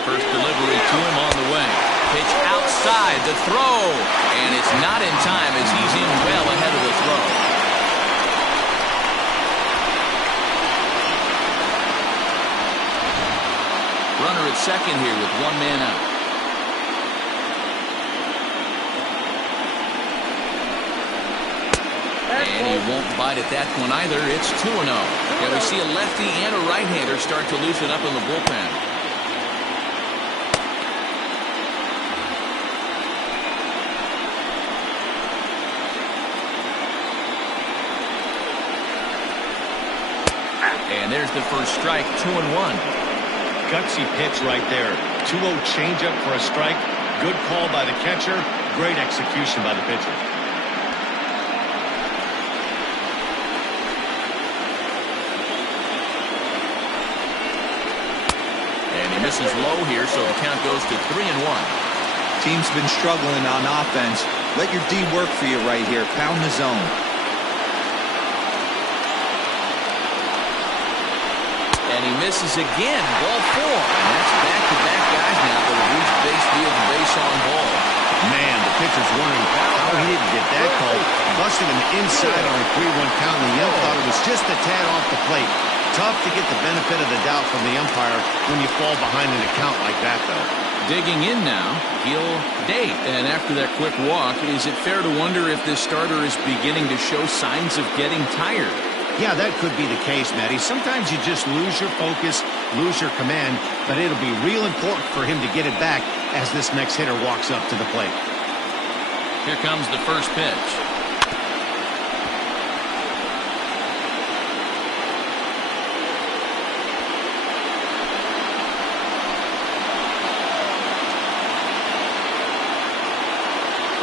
First delivery to him on the way. Pitch outside, the throw. And it's not in time as he's in well ahead of the throw. Runner at second here with one man out. And he won't bite at that one either. It's 2-0. Yeah, we see a lefty and a right-hander start to loosen up in the bullpen. And there's the first strike, 2-1. Gutsy pitch right there. 2-0 changeup for a strike. Good call by the catcher. Great execution by the pitcher. And he misses low here, so the count goes to 3-1. Team's been struggling on offense. Let your D work for you right here. Pound the zone. And he misses again. Ball 4. And that's back-to-back guys now that have reached base via the base on ball. Man, the pitcher's wondering how he didn't get that call. Busted him inside on a 3-1 count, and the ump thought it was just a tad off the plate. Tough to get the benefit of the doubt from the umpire when you fall behind an account like that, though. Digging in now, Gil Day. And after that quick walk, is it fair to wonder if this starter is beginning to show signs of getting tired? Yeah, that could be the case, Matty. Sometimes you just lose your focus, lose your command, but it'll be real important for him to get it back as this next hitter walks up to the plate. Here comes the first pitch.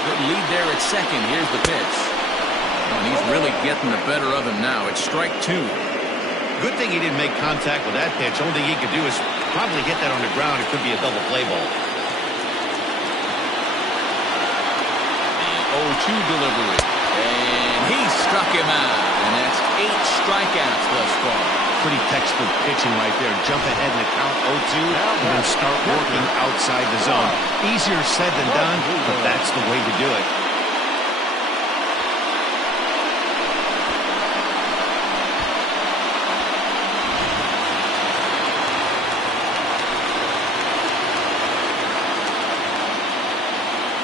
Good lead there at second. Here's the pitch. And he's really getting the better of him now. It's strike 2. Good thing he didn't make contact with that pitch. Only thing he could do is probably hit that on the ground. It could be a double play ball. 0-2 delivery. And he struck him out. And that's 8 strikeouts thus far. Pretty textbook pitching right there. Jump ahead in the count 0-2 and then start working outside the zone. Easier said than done, but that's the way to do it.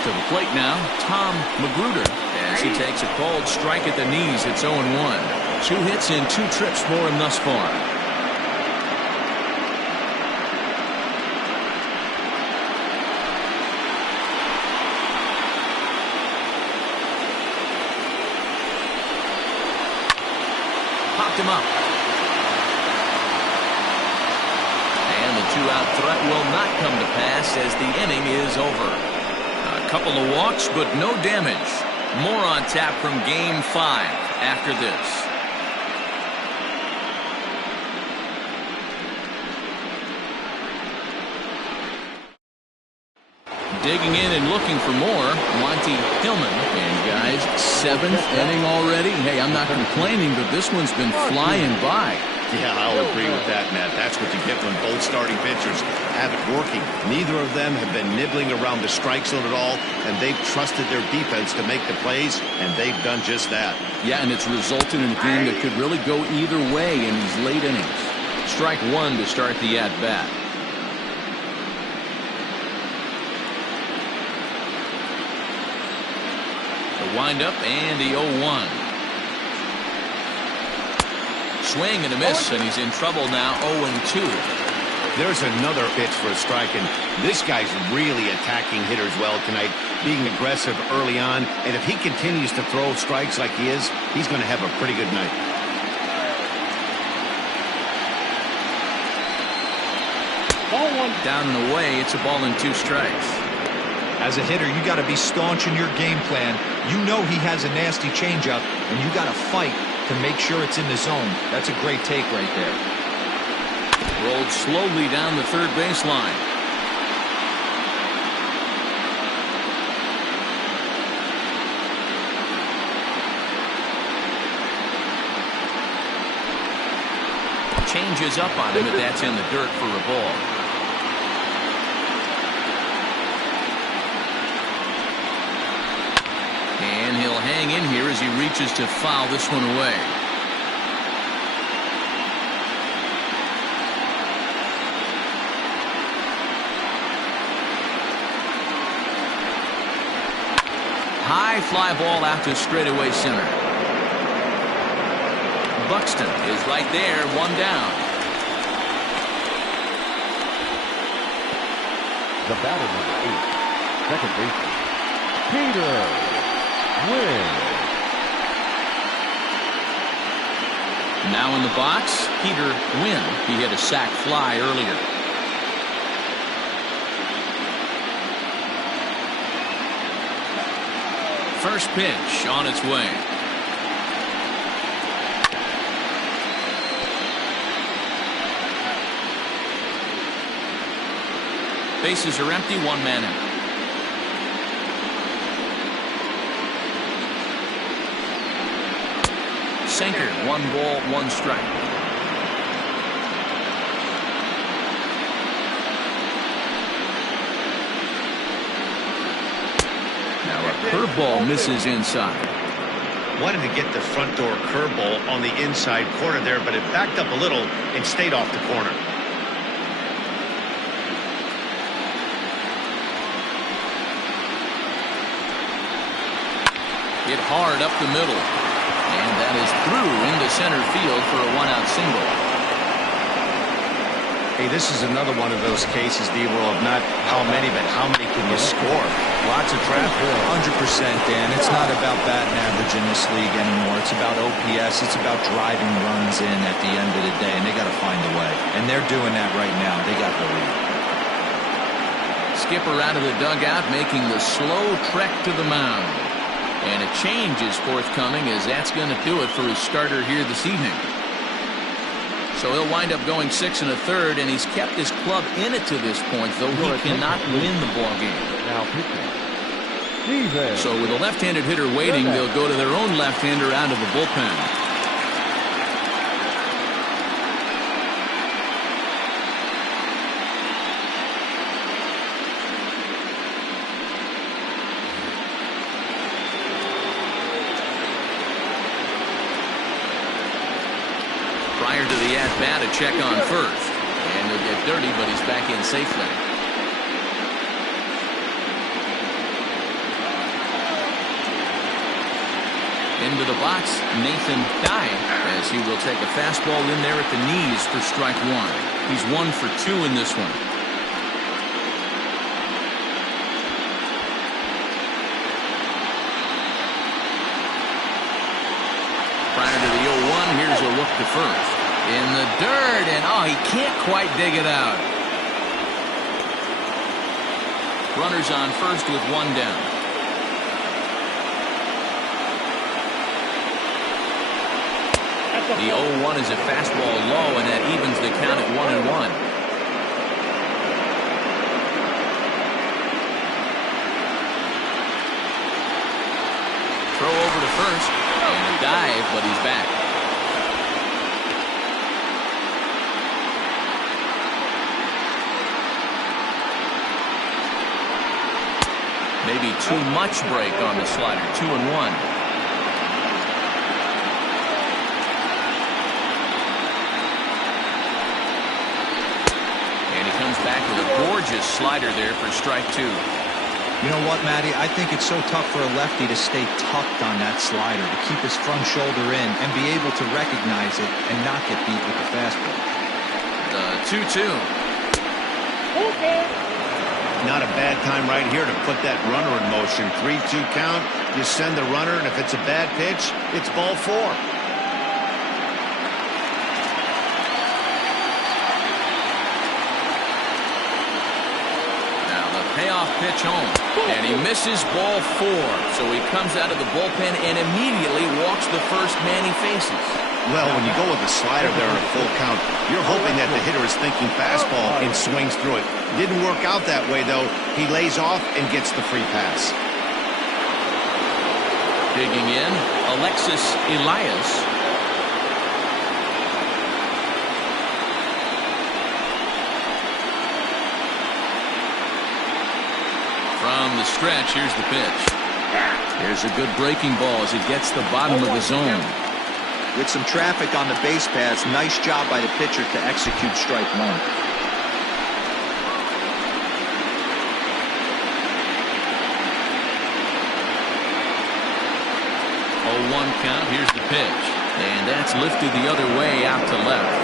To the plate now, Tom Magruder, as he takes a cold strike at the knees. It's 0-1. 2 hits in 2 trips for him thus far. Popped him up. And the 2-out threat will not come to pass as the inning is over. Couple of walks, but no damage. More on tap from Game 5 after this. Digging in and looking for more, Monty Hillman. And guys, 7th inning already. Hey, I'm not complaining, but this one's been flying by. Yeah, I'll agree with that, Matt. That's what you get when both starting pitchers have it working. Neither of them have been nibbling around the strike zone at all, and they've trusted their defense to make the plays, and they've done just that. Yeah, and it's resulted in a game that could really go either way in these late innings. Strike 1 to start the at-bat. The windup and the 0-1. Swing and a miss, and he's in trouble now. 0-2. There's another pitch for a strike, and this guy's really attacking hitters well tonight, being aggressive early on, and if he continues to throw strikes like he is, he's going to have a pretty good night. Ball 1. Down and away. It's a ball and 2 strikes. As a hitter, you got to be staunch in your game plan. You know he has a nasty changeup, and you got to fight to make sure it's in the zone. That's a great take right there. Rolled slowly down the third baseline. Changes up on him, but that's in the dirt for a ball. And he'll hang in here as he reaches to foul this one away. High fly ball out to straightaway center. Buxton is right there, 1 down. The batter, number 8, second baseman, Peter Wynn. Now in the box, Peter Wynn. He hit a sac fly earlier. First pitch on its way. Bases are empty, 1 man out. Sinker, 1 ball, 1 strike. Now a curveball misses inside. Wanted to get the front door curveball on the inside corner there, but it backed up a little and stayed off the corner. Hit hard up the middle. And that is through into center field for a 1-out single. Hey, this is another one of those cases, D-Roll, of not how many, but how many can you score? Lots of traffic. 100%, Dan. It's not about batting average in this league anymore. It's about OPS. It's about driving runs in at the end of the day, and they got to find a way. And they're doing that right now. They got the lead. Skipper out of the dugout, making the slow trek to the mound. And a change is forthcoming, as that's going to do it for his starter here this evening. So he'll wind up going 6 1/3, and he's kept his club in it to this point, though he cannot win the ball game. Now pitching, Steven. So with a left-handed hitter waiting, they'll go to their own left-hander out of the bullpen. Prior to the at-bat, a check on first. And he'll get dirty, but he's back in safely. Into the box, Nathan Dye, as he will take a fastball in there at the knees for strike one. He's 1 for 2 in this one. Prior to the 0-1, here's a look to first. In the dirt, and oh, he can't quite dig it out. Runners on first with 1 down. The 0-1 is a fastball low, and that evens the count at 1-1. Throw over to first, and a dive, but he's back. Maybe too much break on the slider. 2-1. Comes back with a gorgeous slider there for strike 2. You know what, Matty? I think it's so tough for a lefty to stay tucked on that slider, to keep his front shoulder in and be able to recognize it and not get beat with the fastball. The 2-2. Not a bad time right here to put that runner in motion. 3-2 count. You send the runner, and if it's a bad pitch, it's ball 4. Payoff pitch home, and he misses ball 4. So he comes out of the bullpen and immediately walks the first man he faces. Well, when you go with a slider there in a full count, you're hoping that the hitter is thinking fastball and swings through it. Didn't work out that way, though. He lays off and gets the free pass. Digging in, Alexis Elias. From the stretch, here's the pitch. Here's a good breaking ball as he gets the bottom of the zone. With some traffic on the base paths, nice job by the pitcher to execute strike 1. 0-1 count, here's the pitch. And that's lifted the other way out to left.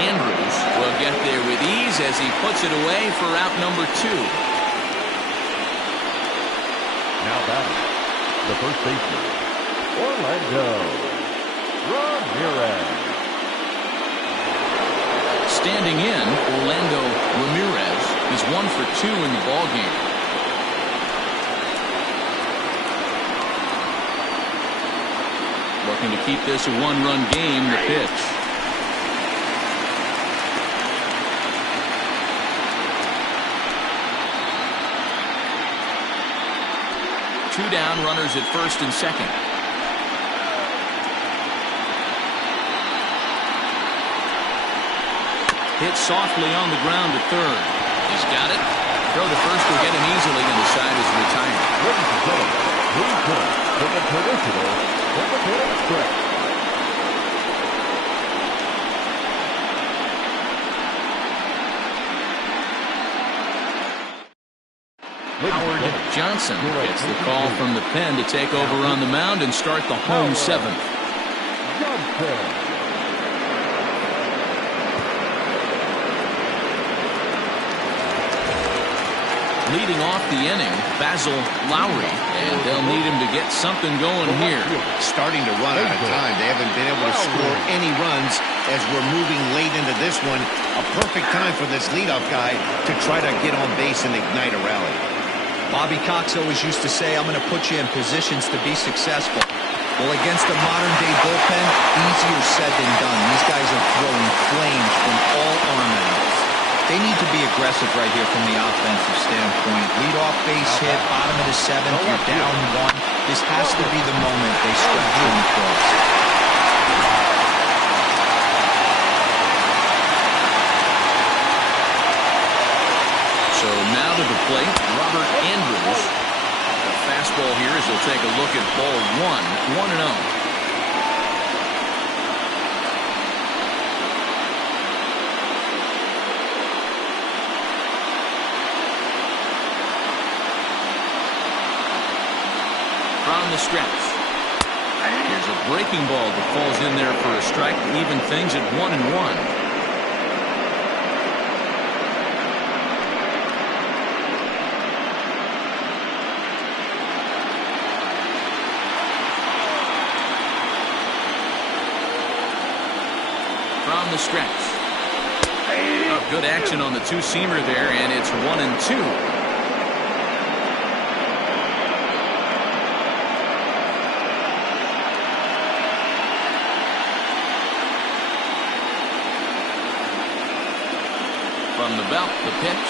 Andrews will get there with ease as he puts it away for out number 2. Now batting, the first baseman, Orlando Ramirez. Standing in, Orlando Ramirez is 1 for 2 in the ballgame. Looking to keep this a 1-run game, the pitch. Two down, runners at first and second. Hit softly on the ground to third. He's got it. Throw to first will get him easily, and the side is retired. Ladies and gentlemen, please join for the traditional cemetery stretch. Howard Johnson gets the call from the pen to take over on the mound and start the home 7th. Johnson. Leading off the inning, Basil Lowry, and they'll need him to get something going here. Starting to run out of time. They haven't been able to score any runs as we're moving late into this one. A perfect time for this leadoff guy to try to get on base and ignite a rally. Bobby Cox always used to say, I'm going to put you in positions to be successful. Well, against a modern-day bullpen, easier said than done. These guys are throwing flames from all arm angles. They need to be aggressive right here from the offensive standpoint. Lead off base hit, bottom of the seventh, you're down one. This has to be the moment they scratch on the cross. So now to the plate, Robert Andrews. The fastball here as he'll take a look at ball one, 1-0. From the stretch. Here's a breaking ball that falls in there for a strike to even things at 1-1. From the stretch. Oh, good action on the two-seamer there, and it's 1-2. From the belt, the pitch.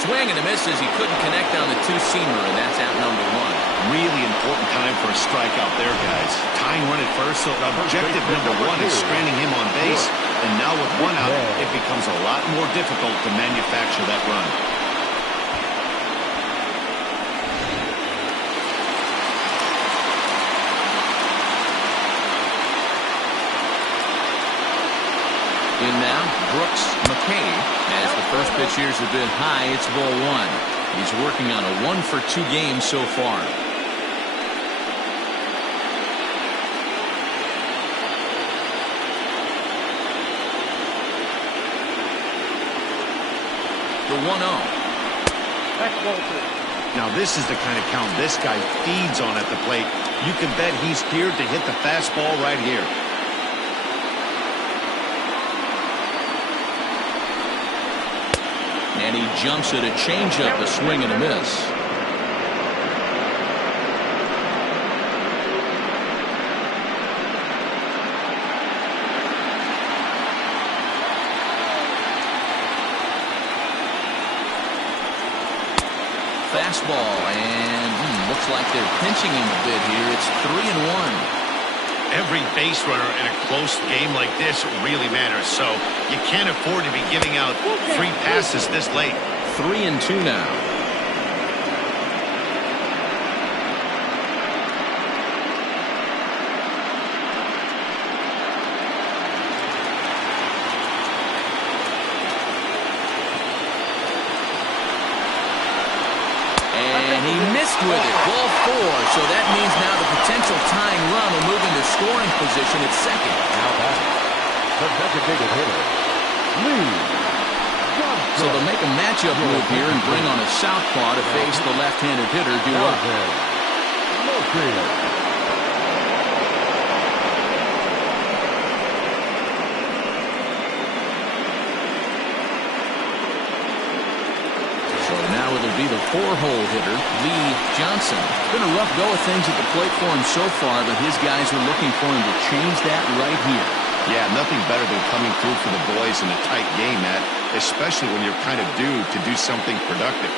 Swing and a miss as he couldn't connect on the two-seamer, and that's out number one. Really important time for a strikeout there, guys. Tying run at first, so objective number one is stranding him on base. And now with one out, it becomes a lot more difficult to manufacture that run. In now, Brooks McKay. As the first pitch here's a bit high, it's ball one. He's working on a 1-for-2 game so far. The 1-0. That's ball two. Now this is the kind of count this guy feeds on at the plate. You can bet he's geared to hit the fastball right here. And he jumps at a changeup, a swing and a miss. Fastball, and looks like they're pinching him a bit here. It's 3-1. Every base runner in a close game like this really matters, so you can't afford to be giving out free passes this late. 3-2 now. And he missed with it. Ball four. So that means now the potential tying run will move into scoring position at second. Now back. The designated hitter, Lee Johnson. So they'll make a matchup move here and bring on a southpaw to face the left-handed hitter due up. Now it'll be the four-hole hitter, Lee Johnson. It's been a rough go of things at the plate for him so far, but his guys are looking for him to change that right here. Yeah, nothing better than coming through for the boys in a tight game, Matt, especially when you're kind of due to do something productive.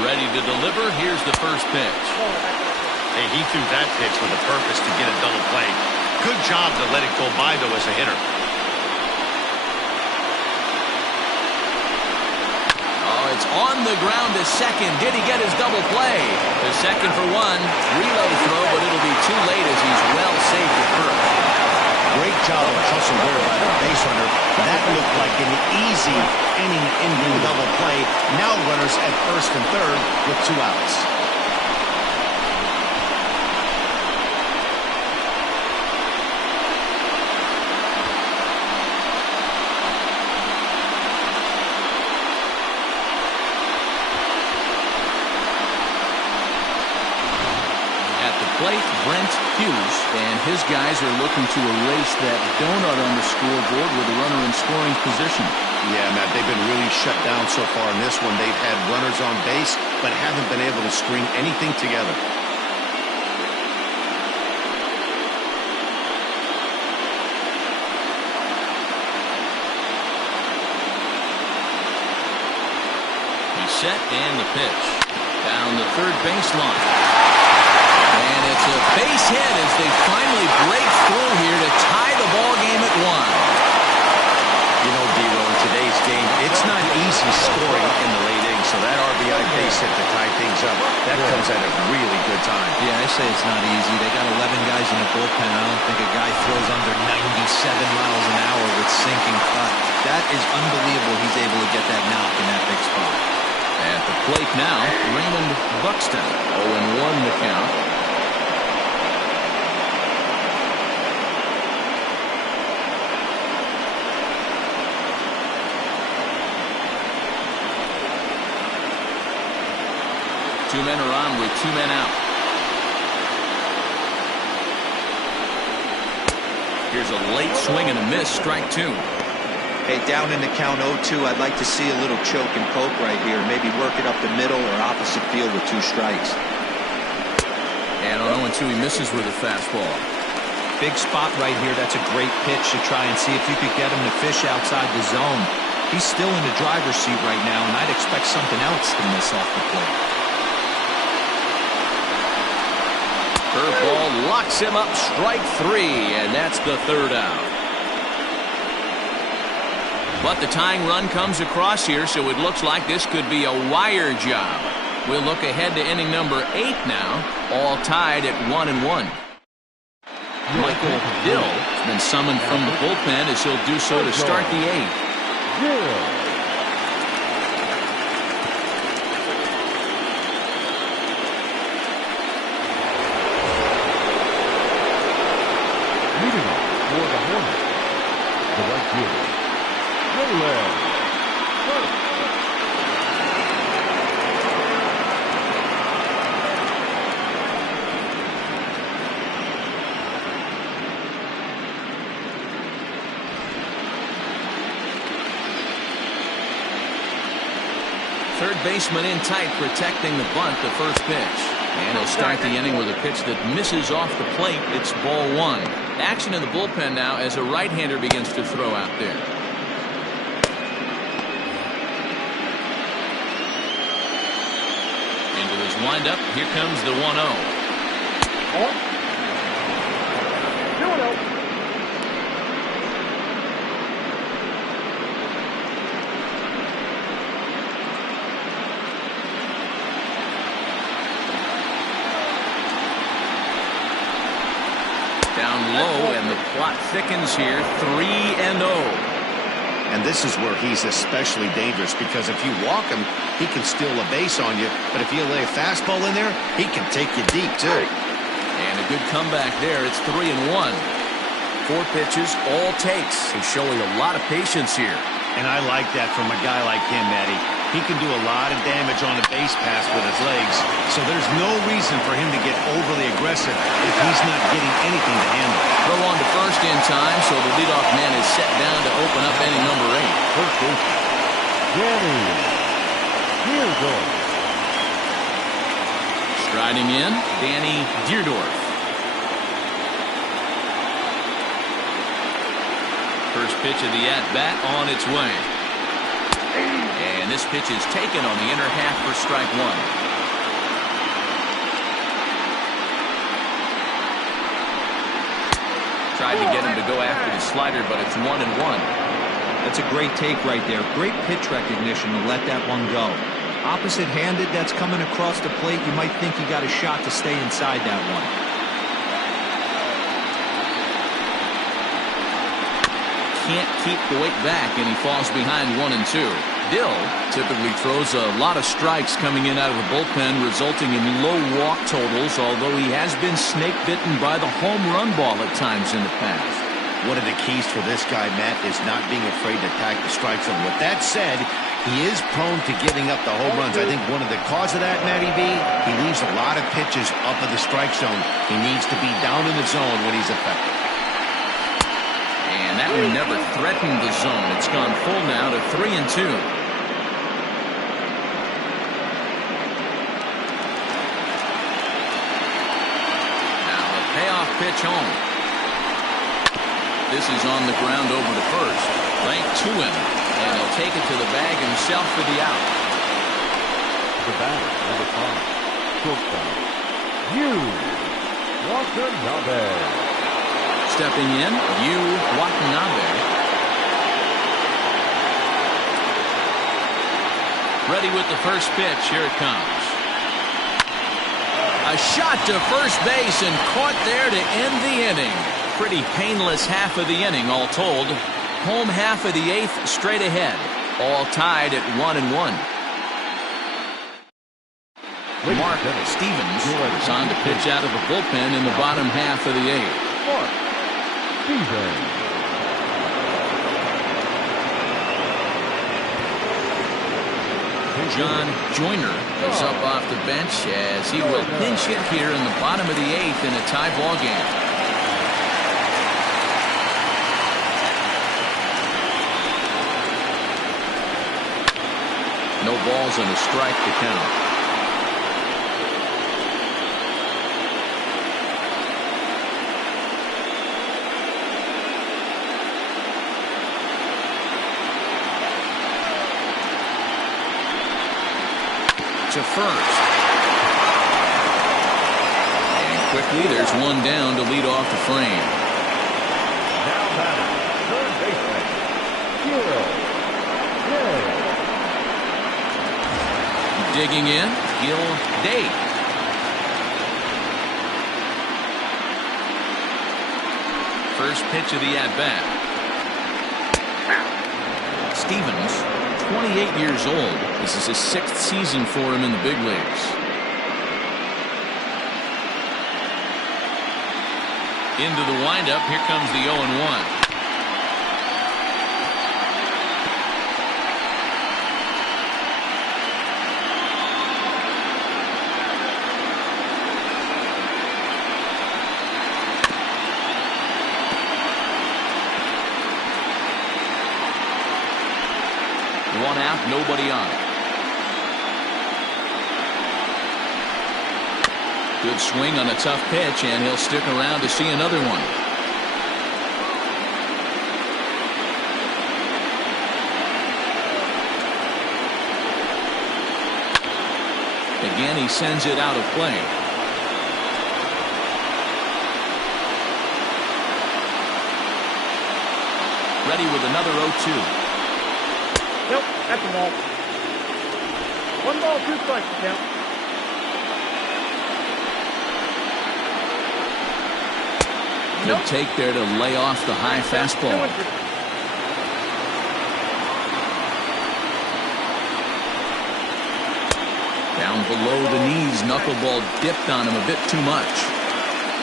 Ready to deliver. Here's the first pitch. Hey, he threw that pitch with a purpose to get a double play. Good job to let it go by, though, as a hitter. Oh, it's on the ground to second. Did he get his double play? The second for one. Relay throw, but it'll be too late as he's well safe at first. Great job of hustle there by the base runner. That looked like an easy inning-ending double play. Now runners at first and third with 2 outs. plate, Brent Hughes, and his guys are looking to erase that donut on the scoreboard with a runner in scoring position. Yeah, Matt, they've been really shut down so far in this one. They've had runners on base, but haven't been able to string anything together. He's set, and the pitch. Down the third baseline. And it's a base hit as they finally break through here to tie the ball game at 1. You know, D-Row, in today's game, it's not easy scoring in the late innings, so that RBI base hit to tie things up, that comes at a really good time. Yeah, I say it's not easy. They got 11 guys in the bullpen. I don't think a guy throws under 97 miles an hour with sinking cut. That is unbelievable he's able to get that knock in that big spot. At the plate now, Raymond Buxton. 0-1 the count. Two men are on with 2 men out. Here's a late swing and a miss, strike 2. Hey, down in the count 0-2, I'd like to see a little choke and poke right here. Maybe work it up the middle or opposite field with 2 strikes. And on 0-2, he misses with a fastball. Big spot right here. That's a great pitch to try and see if you could get him to fish outside the zone. He's still in the driver's seat right now, and I'd expect something else to miss off the plate. Curveball locks him up, strike 3, and that's the 3rd out. But the tying run comes across here, so it looks like this could be a wire job. We'll look ahead to inning number 8 now, all tied at 1-1. Michael Dill has been summoned from the bullpen as he'll do so to start the 8th. Leading off for the Hornets, the right fielder, Roland First. Third baseman in tight, protecting the bunt, the first pitch. And he'll start the inning with a pitch that misses off the plate. It's ball 1. Action in the bullpen now as a right-hander begins to throw out there. Into his windup. Here comes the 1-0. Down low, and the plot thickens here. 3-0. And this is where he's especially dangerous, because if you walk him, he can steal a base on you. But if you lay a fastball in there, he can take you deep, too. And a good comeback there. It's 3-1. 4 pitches, all takes. He's showing a lot of patience here. And I like that from a guy like him, Matty. He can do a lot of damage on a base pass with his legs, so there's no reason for him to get overly aggressive if he's not getting anything to handle. Throw on to first in time, so the leadoff man is set down to open up inning number 8. First baseman, Danny Deardorff. Striding in, Danny Deardorff. First pitch of the at-bat on its way. And this pitch is taken on the inner half for strike 1. Tried to get him to go after the slider, but it's 1-1. That's a great take right there. Great pitch recognition to let that one go. Opposite-handed, that's coming across the plate. You might think he got a shot to stay inside that one. Can't keep the weight back, and he falls behind 1-2. Dill typically throws a lot of strikes coming in out of the bullpen, resulting in low walk totals, although he has been snake-bitten by the home run ball at times in the past. One of the keys for this guy, Matt, is not being afraid to attack the strike zone. With that said, He is prone to giving up the home runs. I think one of the cause of that, Matty B, he leaves a lot of pitches up in the strike zone. He needs to be down in the zone when he's effective. And that one never threatened the zone. It's gone full now to 3-2. Now the payoff pitch home. This is on the ground over to first. Right to him. And he'll take it to the bag himself for the out. The batter, number 5, shortstop, Watanabe. Stepping in, Watanabe. Ready with the first pitch. Here it comes. A shot to first base and caught there to end the inning. Pretty painless half of the inning, all told. Home half of the 8th straight ahead. All tied at 1-1. Mark Stevens is on to pitch out of the bullpen in the bottom half of the 8th. Mark Stevens. John Joyner is up off the bench as he will pinch hit here in the bottom of the 8th in a tie ball game. No balls and a strike to count. To first. And quickly there's one down to lead off the frame. Now batter, third baseman, Gil. Digging in, Day. First pitch of the at-bat. Stevens, 28 years old. This is his 6th season for him in the big leagues. Into the windup. Here comes the 0-1. One out, nobody on. Good swing on a tough pitch, and he'll stick around to see another one. Again, he sends it out of play. Ready with another 0-2. Nope, that's a ball. 1 ball, 2 strikes to count. Good take there to lay off the high fastball. Down below the knees, knuckleball dipped on him a bit too much.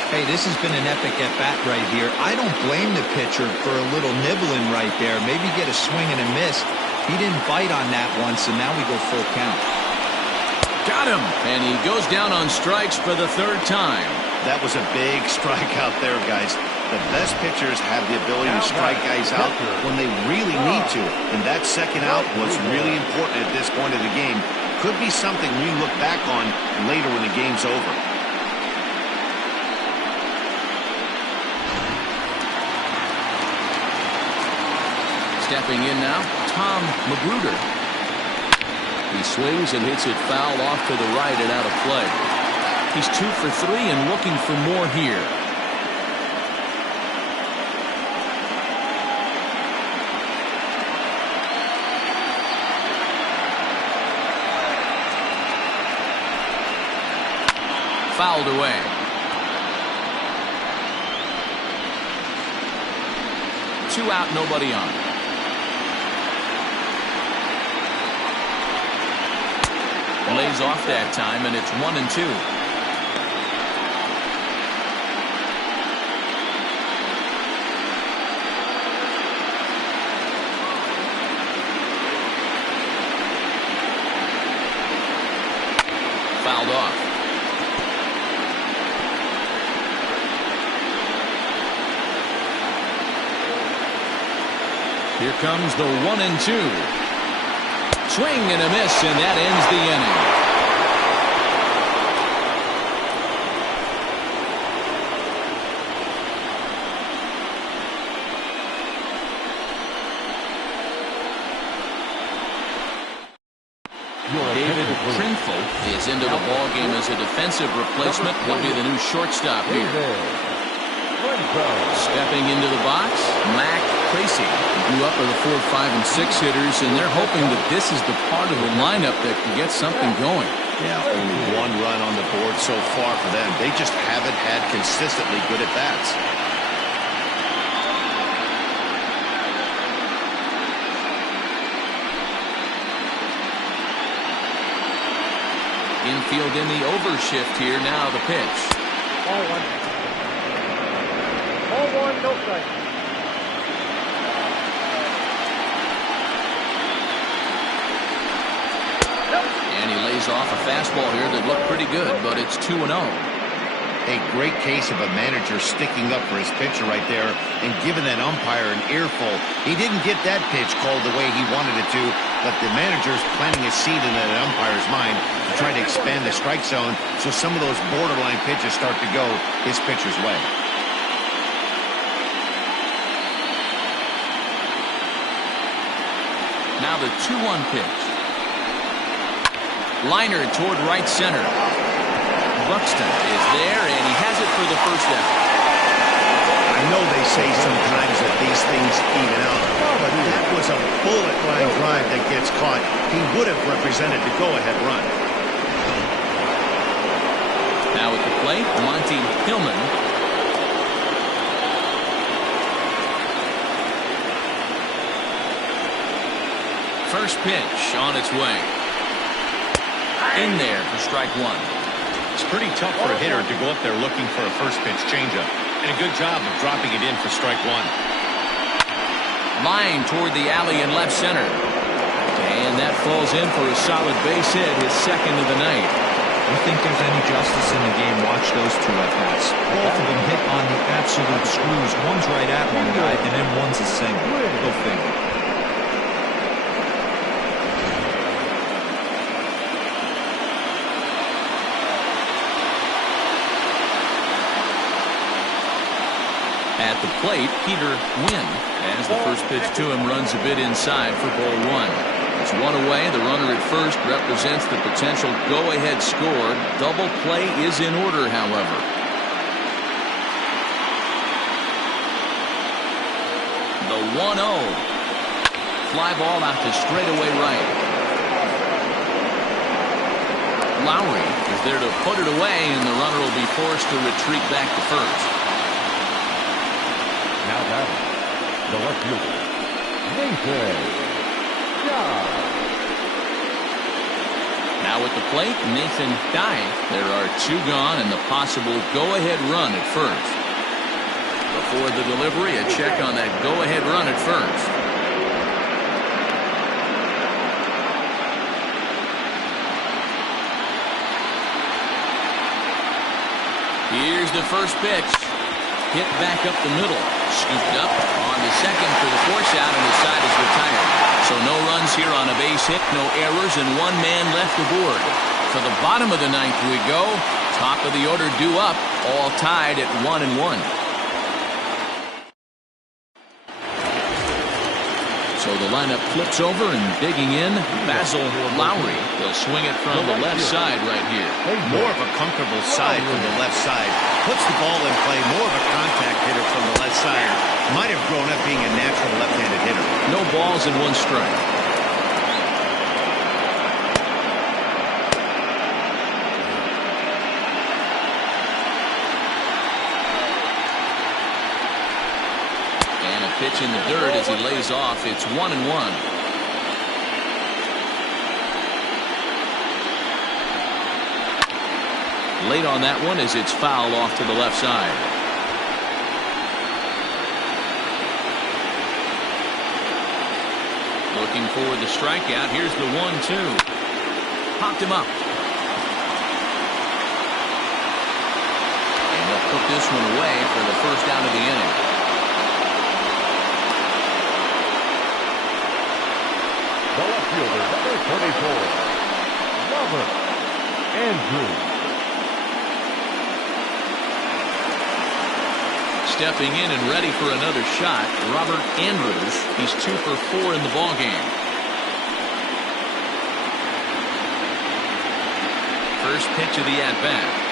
Hey, this has been an epic at-bat right here. I don't blame the pitcher for a little nibbling right there. Maybe get a swing and a miss. He didn't bite on that one, so now we go full count. Got him! And he goes down on strikes for the 3rd time. That was a big strikeout there, guys. The best pitchers have the ability to strike guys out when they really need to. And that second out was really important at this point of the game. Could be something we look back on later when the game's over. Stepping in now, Tom Magruder. He swings and hits it foul off to the right and out of play. He's 2 for 3 and looking for more here. Fouled away. Two out, nobody on. Lays off that time, and it's 1-2. fouled off. Here comes the 1-2. Swing and a miss, and that ends the inning. David Trinfel is into the ballgame as a defensive replacement. He'll be the new shortstop here. Stepping into the box, Mac Tracy. Grew up with the 4, 5, and 6 hitters, and they're hoping that this is the part of the lineup that can get something going. Yeah, only 1 run on the board so far for them. They just haven't had consistently good at-bats. Infield in the overshift here. Now the pitch. Ball 1. Ball 1, no strike. And he lays off a fastball here that looked pretty good, but it's 2-0. A great case of a manager sticking up for his pitcher right there and giving that umpire an earful. He didn't get that pitch called the way he wanted it to, but the manager's planting a seed in that umpire's mind to try to expand the strike zone so some of those borderline pitches start to go his pitcher's way. Now the 2-1 pitch. Liner toward right center. Buxton is there, and he has it for the first out. I know they say sometimes that these things even out, but that was a bullet line drive that gets caught. He would have represented the go-ahead run. Now at the plate, Monty Hillman. First pitch on its way. In there for strike 1. It's pretty tough for a hitter to go up there looking for a first pitch changeup. And a good job of dropping it in for strike 1. Line toward the alley in left center. And that falls in for a solid base hit, his second of the night. You think there's any justice in the game? Watch those 2 at-bats. Both of them hit on the absolute screws. One's right at one guy, and then one's a single. Go figure. At the plate, Peter Wynn, as the first pitch to him runs a bit inside for ball 1. It's 1 away. The runner at first represents the potential go-ahead score. Double play is in order, however. The 1-0. Fly ball out to straightaway right. Lowry is there to put it away, and the runner will be forced to retreat back to first. Now batting, the left fielder, Nathan Dye. Now at the plate, Nathan Dye. There are 2 gone and the possible go-ahead run at first. Before the delivery, a check on that go-ahead run at first. Here's the first pitch. Hit back up the middle. Scooped up on the second for the force out, and the side is retired. So no runs here on a base hit, no errors, and 1 man left aboard. To the bottom of the 9th we go. Top of the order due up, all tied at 1-1. So the lineup flips over, and digging in, Basil Lowry. They'll swing it from the left side right here. More of a comfortable side from the left side. Puts the ball in play. More of a contact hitter from the left side. Might have grown up being a natural left-handed hitter. No balls and 1 strike. Pitch in the dirt as he lays off. It's 1-1. Late on that one as it's fouled off to the left side. Looking for the strikeout. Here's the 1-2. Popped him up. They'll put this one away for the first out of the inning. The left fielder, number 34, Robert Andrews. Stepping in and ready for another shot, Robert Andrews. He's 2 for 4 in the ballgame. First pitch of the at-bat.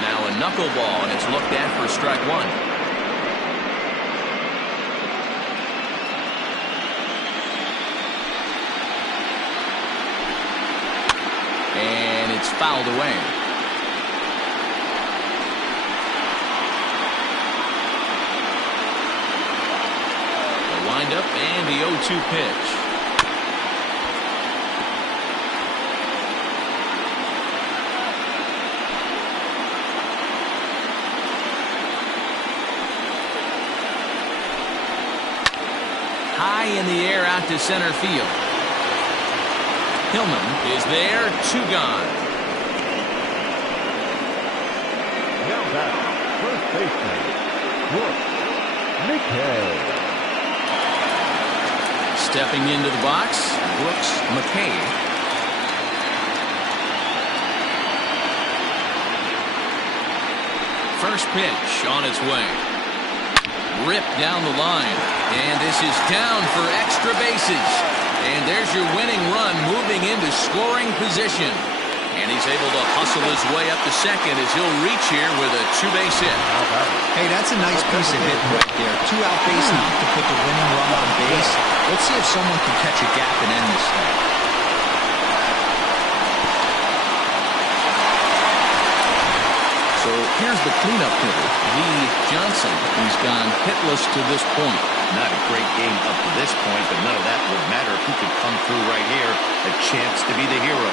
Now a knuckleball, and it's looked at for strike one. And it's fouled away. The windup and the 0-2 pitch. High in the air out to center field. Hillman is there, 2 gone. Now back, first baseman, Brooks McKay. Stepping into the box, Brooks McKay. First pitch on its way. Ripped down the line, and this is down for extra bases, and there's your winning run moving into scoring position, and he's able to hustle his way up to second as he'll reach here with a 2-base hit. Hey, that's a nice piece of hitting right there. 2 out base knock to put the winning run on base. Let's see if someone can catch a gap and end this thing. So here's the cleanup hitter, Lee Johnson. He's gone hitless to this point. Not a great game up to this point, but none of that would matter if he could come through right here. A chance to be the hero.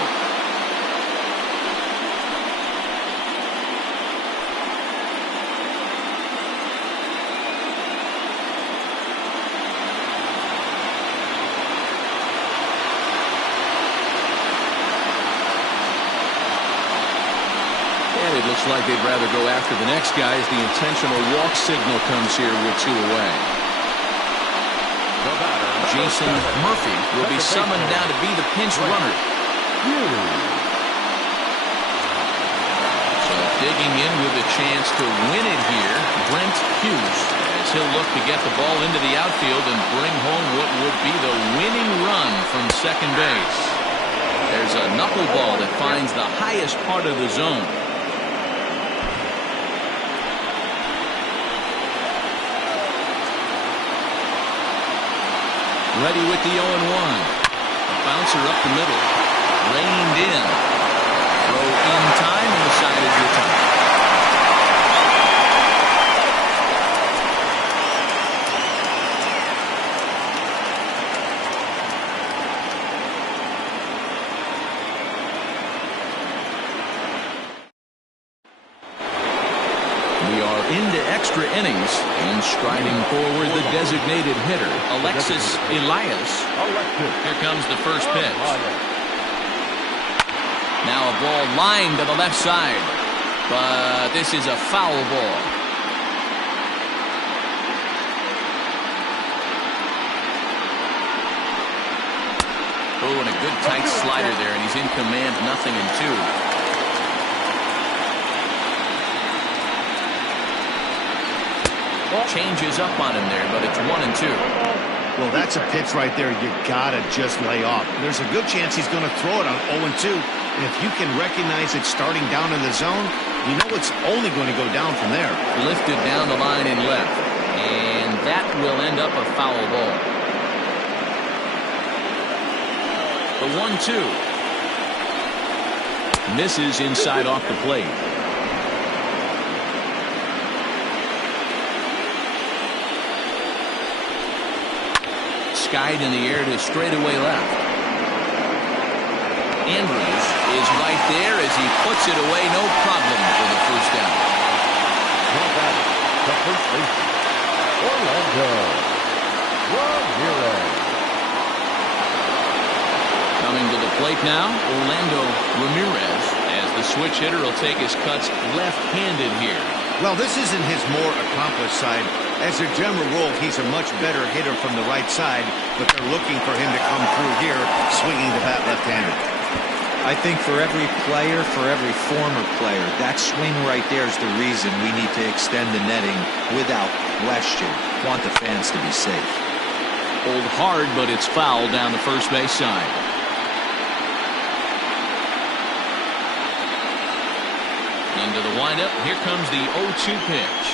And it looks like they'd rather go after the next guy as the intentional walk signal comes here with 2 away. Jason Murphy will be summoned now to be the pinch runner. So digging in with a chance to win it here, Brent Hughes, as he'll look to get the ball into the outfield and bring home what would be the winning run from second base. There's a knuckleball that finds the highest part of the zone. Ready with the 0-1. A bouncer up the middle. Reined in. Throw in time, and the side is retired. We are into extra innings, and striding forward the designated hitter, Alexis Elias. Here comes the first pitch. Now a ball lined to the left side, but this is a foul ball. Oh, and a good tight slider there, and he's in command, 0-2. Changes up on him there, but it's 1-2. Well, that's a pitch right there you gotta just lay off. There's a good chance he's going to throw it on 0-2. And if you can recognize it starting down in the zone, you know it's only going to go down from there. Lifted down the line in left, and that will end up a foul ball. The 1-2. Misses inside off the plate. Skied in the air to straightaway left. Andrews is right there as he puts it away, no problem for the first down. The first baseman, Orlando Ramirez. Coming to the plate now, Orlando Ramirez, As the switch hitter will take his cuts left-handed here. Well, this isn't his more accomplished side. As a general rule, he's a much better hitter from the right side, but they're looking for him to come through here, swinging the bat left-handed. I think for every player, for every former player, that swing right there is the reason we need to extend the netting without question. Want the fans to be safe. Pulled hard, but it's foul down the first base side. Into the windup. Here comes the 0-2 pitch.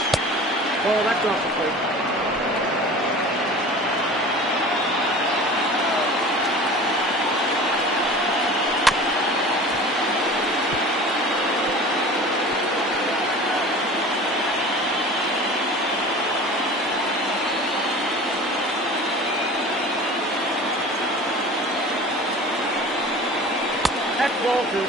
Oh, that's off the plate. That's ball two.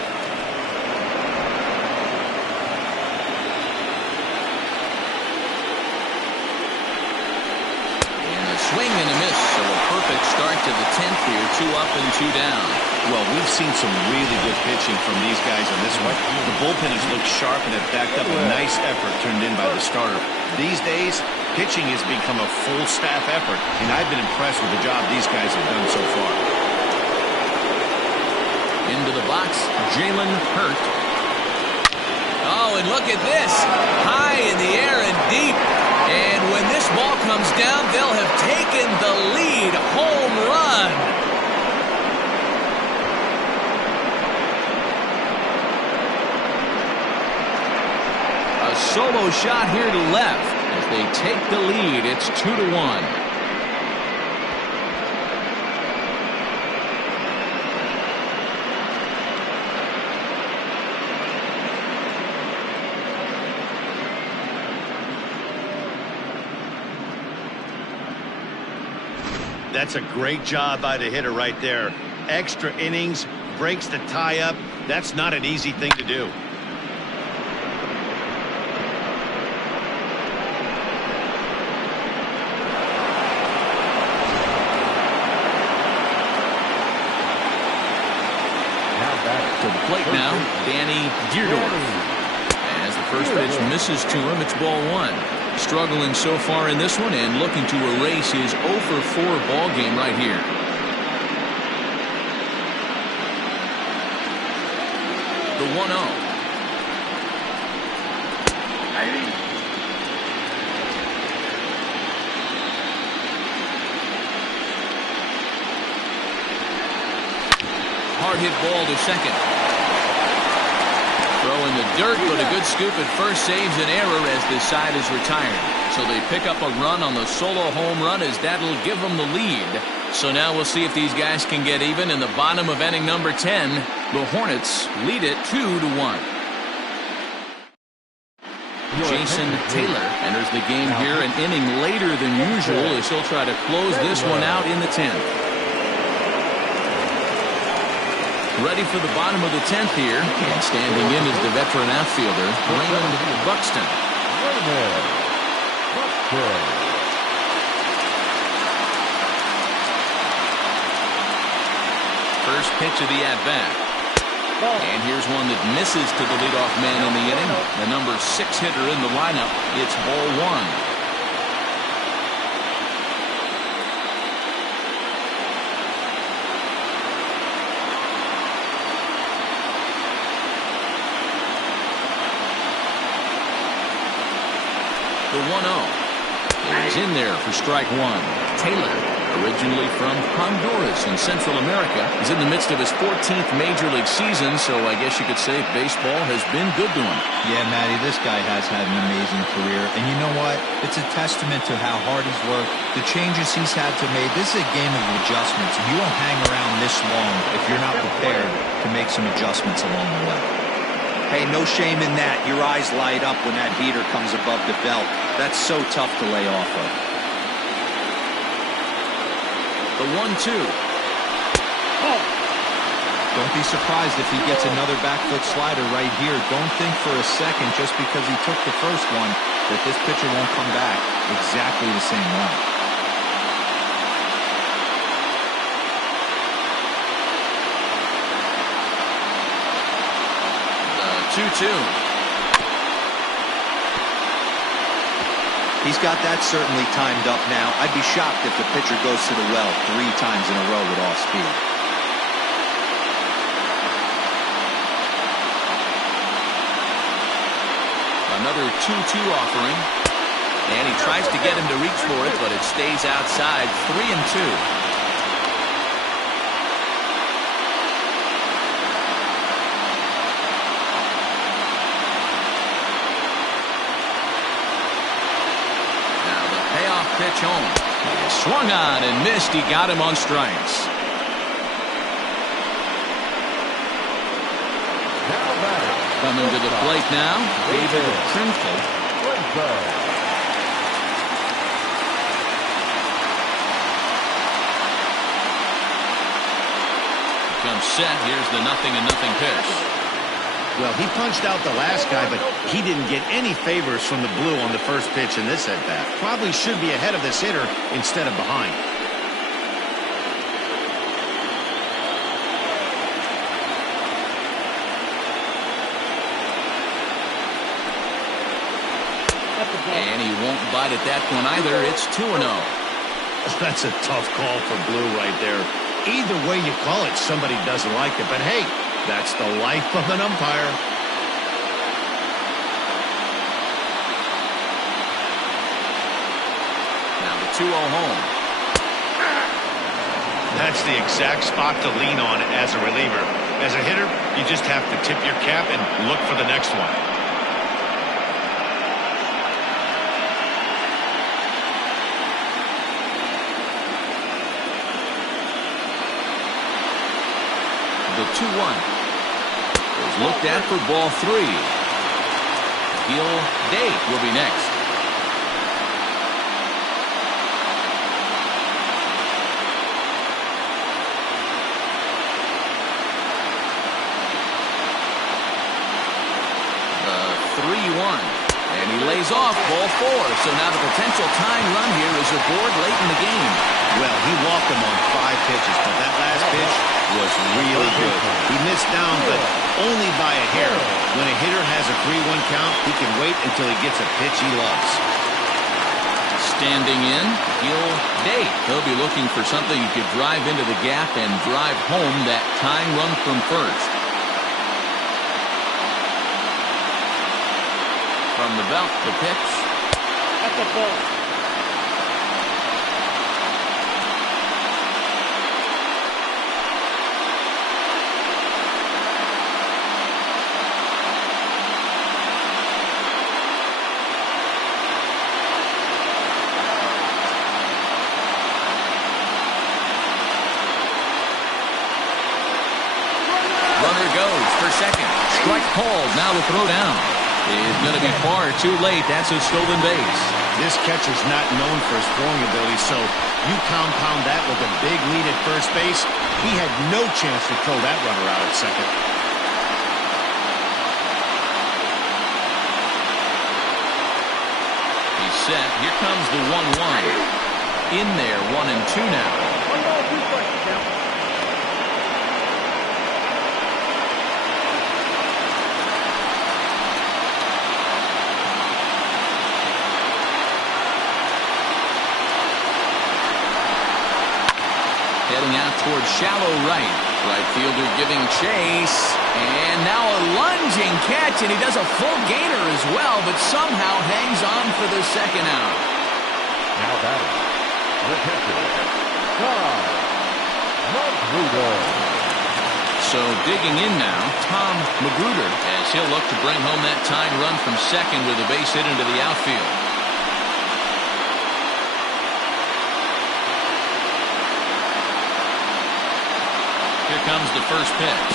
Swing and a miss, so a perfect start to the 10th here. 2 up and 2 down. Well, we've seen some really good pitching from these guys on this one. The bullpen has looked sharp and have backed up a nice effort turned in by the starter. These days, pitching has become a full staff effort, and I've been impressed with the job these guys have done so far. Into the box, Jalen Hurt. Oh, and look at this. High in the air and deep. And when this ball comes down, they'll have taken the lead. Home run. A solo shot here to left. As they take the lead, it's 2-1. That's a great job by the hitter right there. Extra innings, breaks the tie up. That's not an easy thing to do. To the plate now, Danny Deerdorf. As the first pitch misses to him, it's ball 1. Struggling so far in this one and looking to erase his 0-for-4 ball game right here. The 1-0. Hard hit ball to second. Throw in the dirt, but a good scoop at first saves an error as this side is retired. So they pick up a run on the solo home run as that'll give them the lead. So now we'll see if these guys can get even in the bottom of inning number 10. The Hornets lead it 2-1. Jason Taylor enters the game here an inning later than usual as he'll try to close this one out in the 10th. Ready for the bottom of the 10th here, and standing in is the veteran outfielder, Raymond Buxton. First pitch of the at-bat. And here's one that misses to the leadoff man in the inning, the number 6 hitter in the lineup. It's ball 1. The 1-0 is in there for strike 1. Taylor, originally from Honduras in Central America, is in the midst of his 14th Major League season, so I guess you could say baseball has been good to him. Yeah, Matty, this guy has had an amazing career, and you know what? It's a testament to how hard he's worked, the changes he's had to make. This is a game of adjustments, and you don't hang around this long if you're not prepared to make some adjustments along the way. Hey, no shame in that. Your eyes light up when that heater comes above the belt. That's so tough to lay off of. The 1-2. Don't be surprised if he gets another back foot slider right here. Don't think for a second, just because he took the first one, that this pitcher won't come back exactly the same way. 2-2. He's got that certainly timed up now. I'd be shocked if the pitcher goes to the well 3 times in a row with off speed. Another 2-2 offering. And he tries to get him to reach for it, but it stays outside. 3-2. Pitch home. Swung on and missed. He got him on strikes. Coming to the plate now, David Trimfel. Comes set. Here's the 0-0 pitch. Well, he punched out the last guy, but he didn't get any favors from the blue on the first pitch in this at-bat. Probably should be ahead of this hitter instead of behind. And he won't bite at that one either. It's 2-0. That's a tough call for Blue right there. Either way you call it, somebody doesn't like it. But hey, that's the life of an umpire. Now the 2-0 home. That's the exact spot to lean on as a reliever. As a hitter, you just have to tip your cap and look for the next one. The 2-1 is looked at for ball 3. Gil Day will be next. The 3-1. And he lays off ball 4. So now the potential tying run here is aboard late in the game. Well, he walked him on 5 pitches, but that last pitch was really good. He missed down, but only by a hair. When a hitter has a 3-1 count, he can wait until he gets a pitch he loves. Standing in, Gil Day. He'll be looking for something he could drive into the gap and drive home that tying run from first. From the belt, the pitch. That's a ball. Runner goes for second. Strike called. Now the throw down is going to be far too late. That's a stolen base. This catcher's not known for his throwing ability, so you compound that with a big lead at first base. He had no chance to throw that runner out at second. He's set. Here comes the 1-1. In there, 1-2 now. 1 ball, 2 strikes now. Heading out towards shallow right. Right fielder giving chase. And now a lunging catch, and he does a full gainer as well, but somehow hangs on for the second out. Now batting, the catcher, Tom Magruder. So digging in now, Tom Magruder, as he'll look to bring home that tying run from second with a base hit into the outfield. Here comes the first pitch.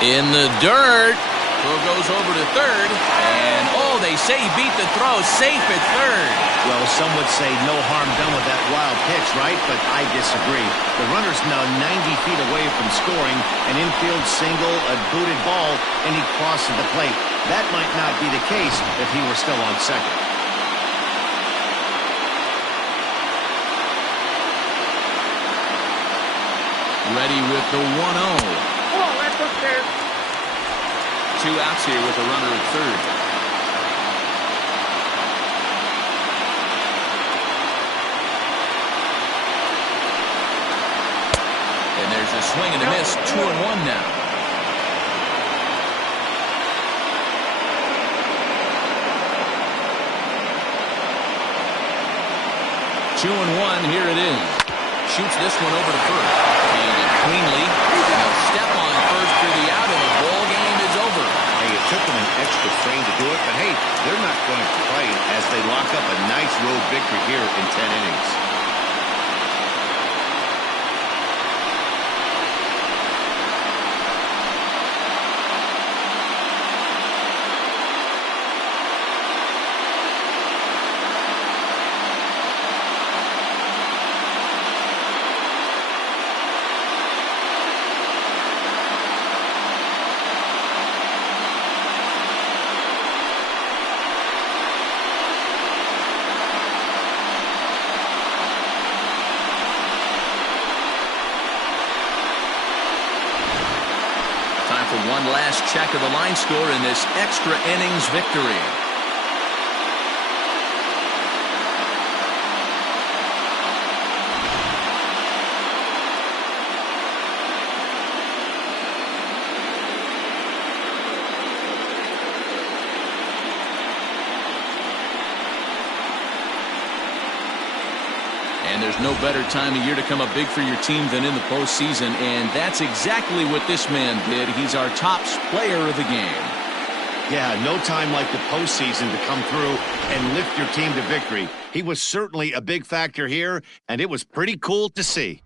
In the dirt. Throw goes over to third. And, oh, they say he beat the throw. Safe at third. Well, some would say no harm done with that wild pitch, right? But I disagree. The runner's now 90 feet away from scoring. An infield single, a booted ball, and he crosses the plate. That might not be the case if he were still on second. Ready with the 1-0. Oh, that's upstairs. 2 outs here with a runner at third. And there's a swing and a miss. 2-1 now. 2-1. Here it is. Shoots this one over to first. Fielded cleanly. He'll step on first for the out, and the ball game is over. Hey, it took them an extra frame to do it, but hey, they're not going to complain as they lock up a nice road victory here in 10 innings. One last check of the line score in this extra innings victory. And there's no better time of year to come up big for your team than in the postseason, and that's exactly what this man did. He's our top player of the game. Yeah, no time like the postseason to come through and lift your team to victory. He was certainly a big factor here, and it was pretty cool to see.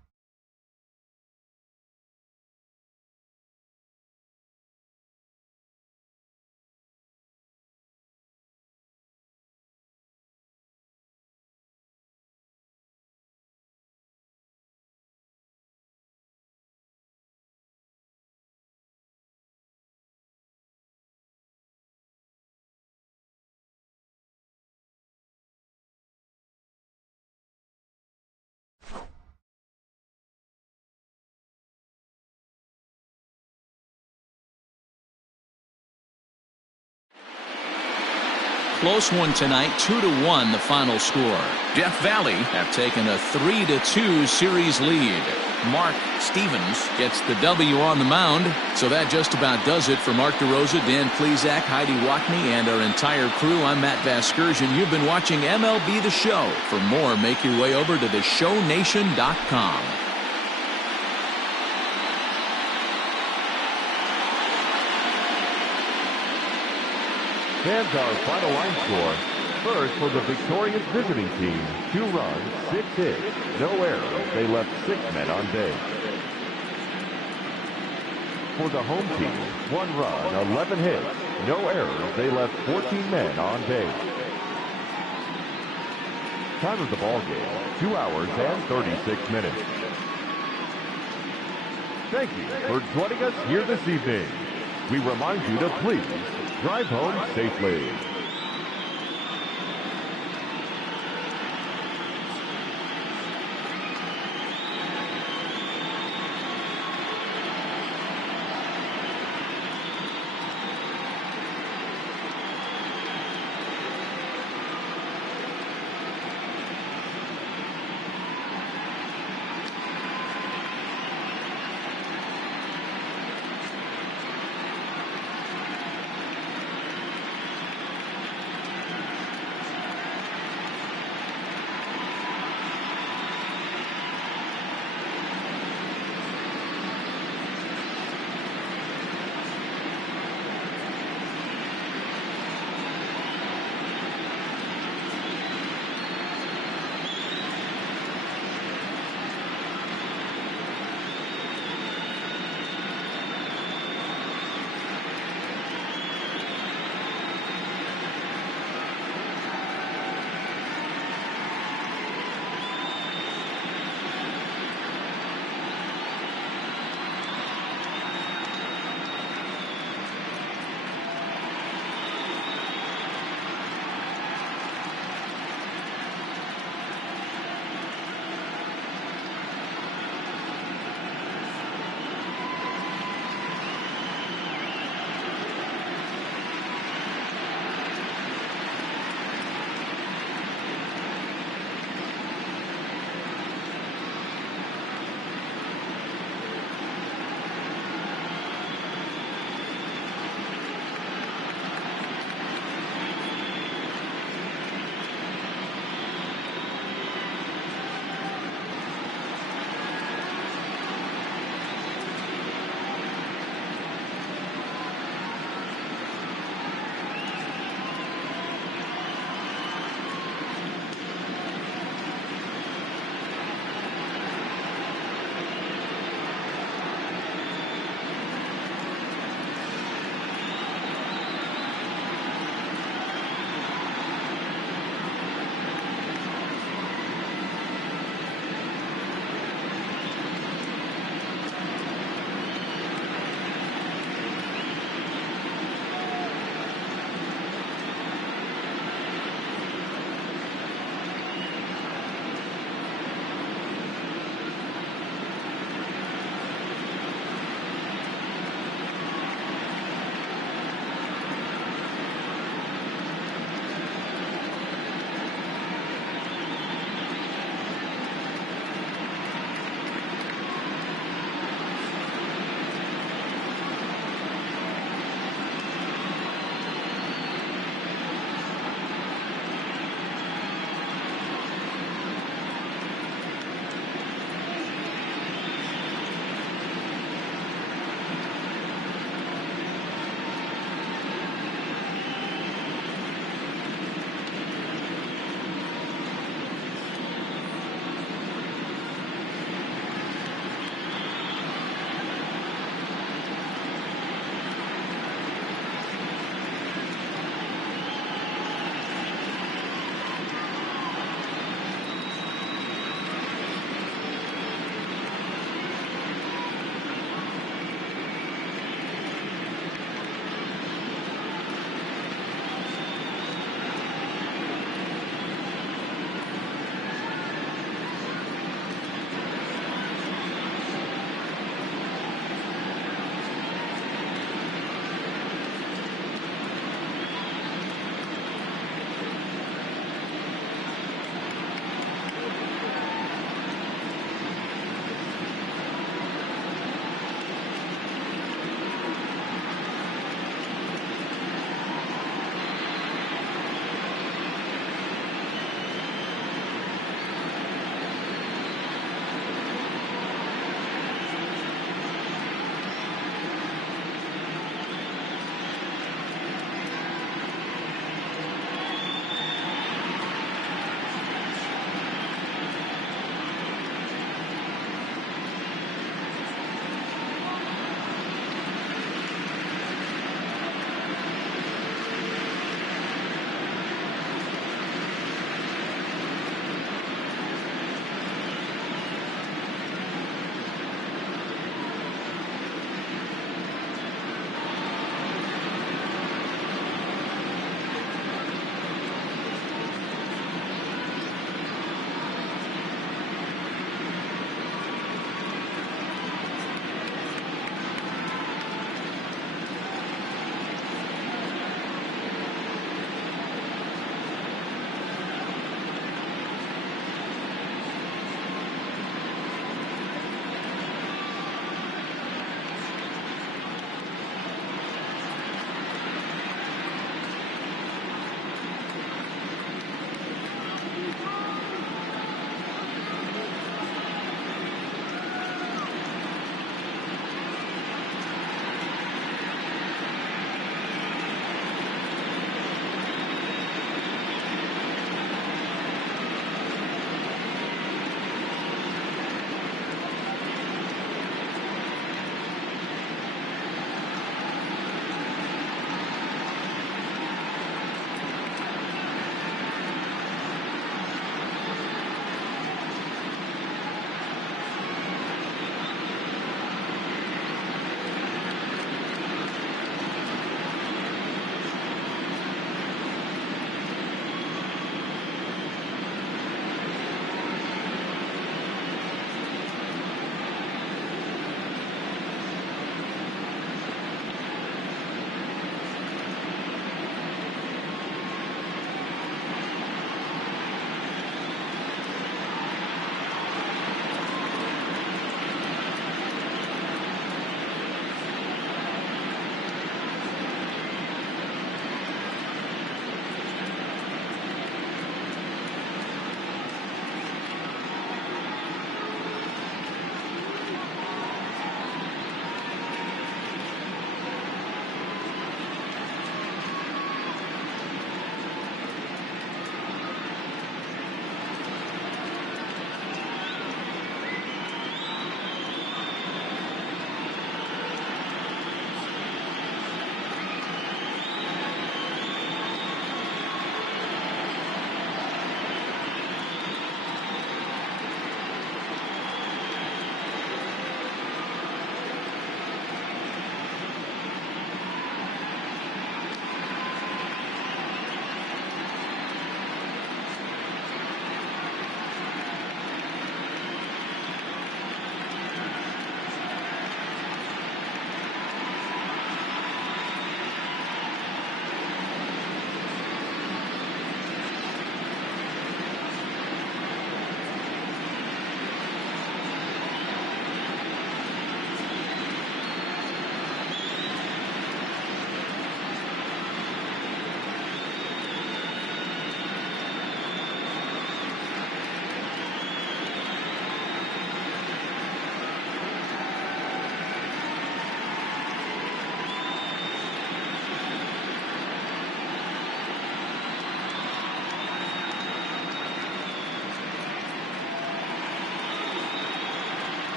Close one tonight, 2-1 the final score. Death Valley have taken a 3-2 series lead. Mark Stevens gets the W on the mound. So that just about does it for Mark DeRosa, Dan Plesac, Heidi Watney, and our entire crew. I'm Matt Vasgersian. You've been watching MLB The Show. For more, make your way over to theshownation.com. Fans, our final line score. First, for the victorious visiting team, 2 runs, 6 hits, no errors. They left 6 men on base. For the home team, 1 run, 11 hits, no errors. They left 14 men on base. Time of the ball game, 2 hours and 36 minutes. Thank you for joining us here this evening. We remind you to please drive home safely.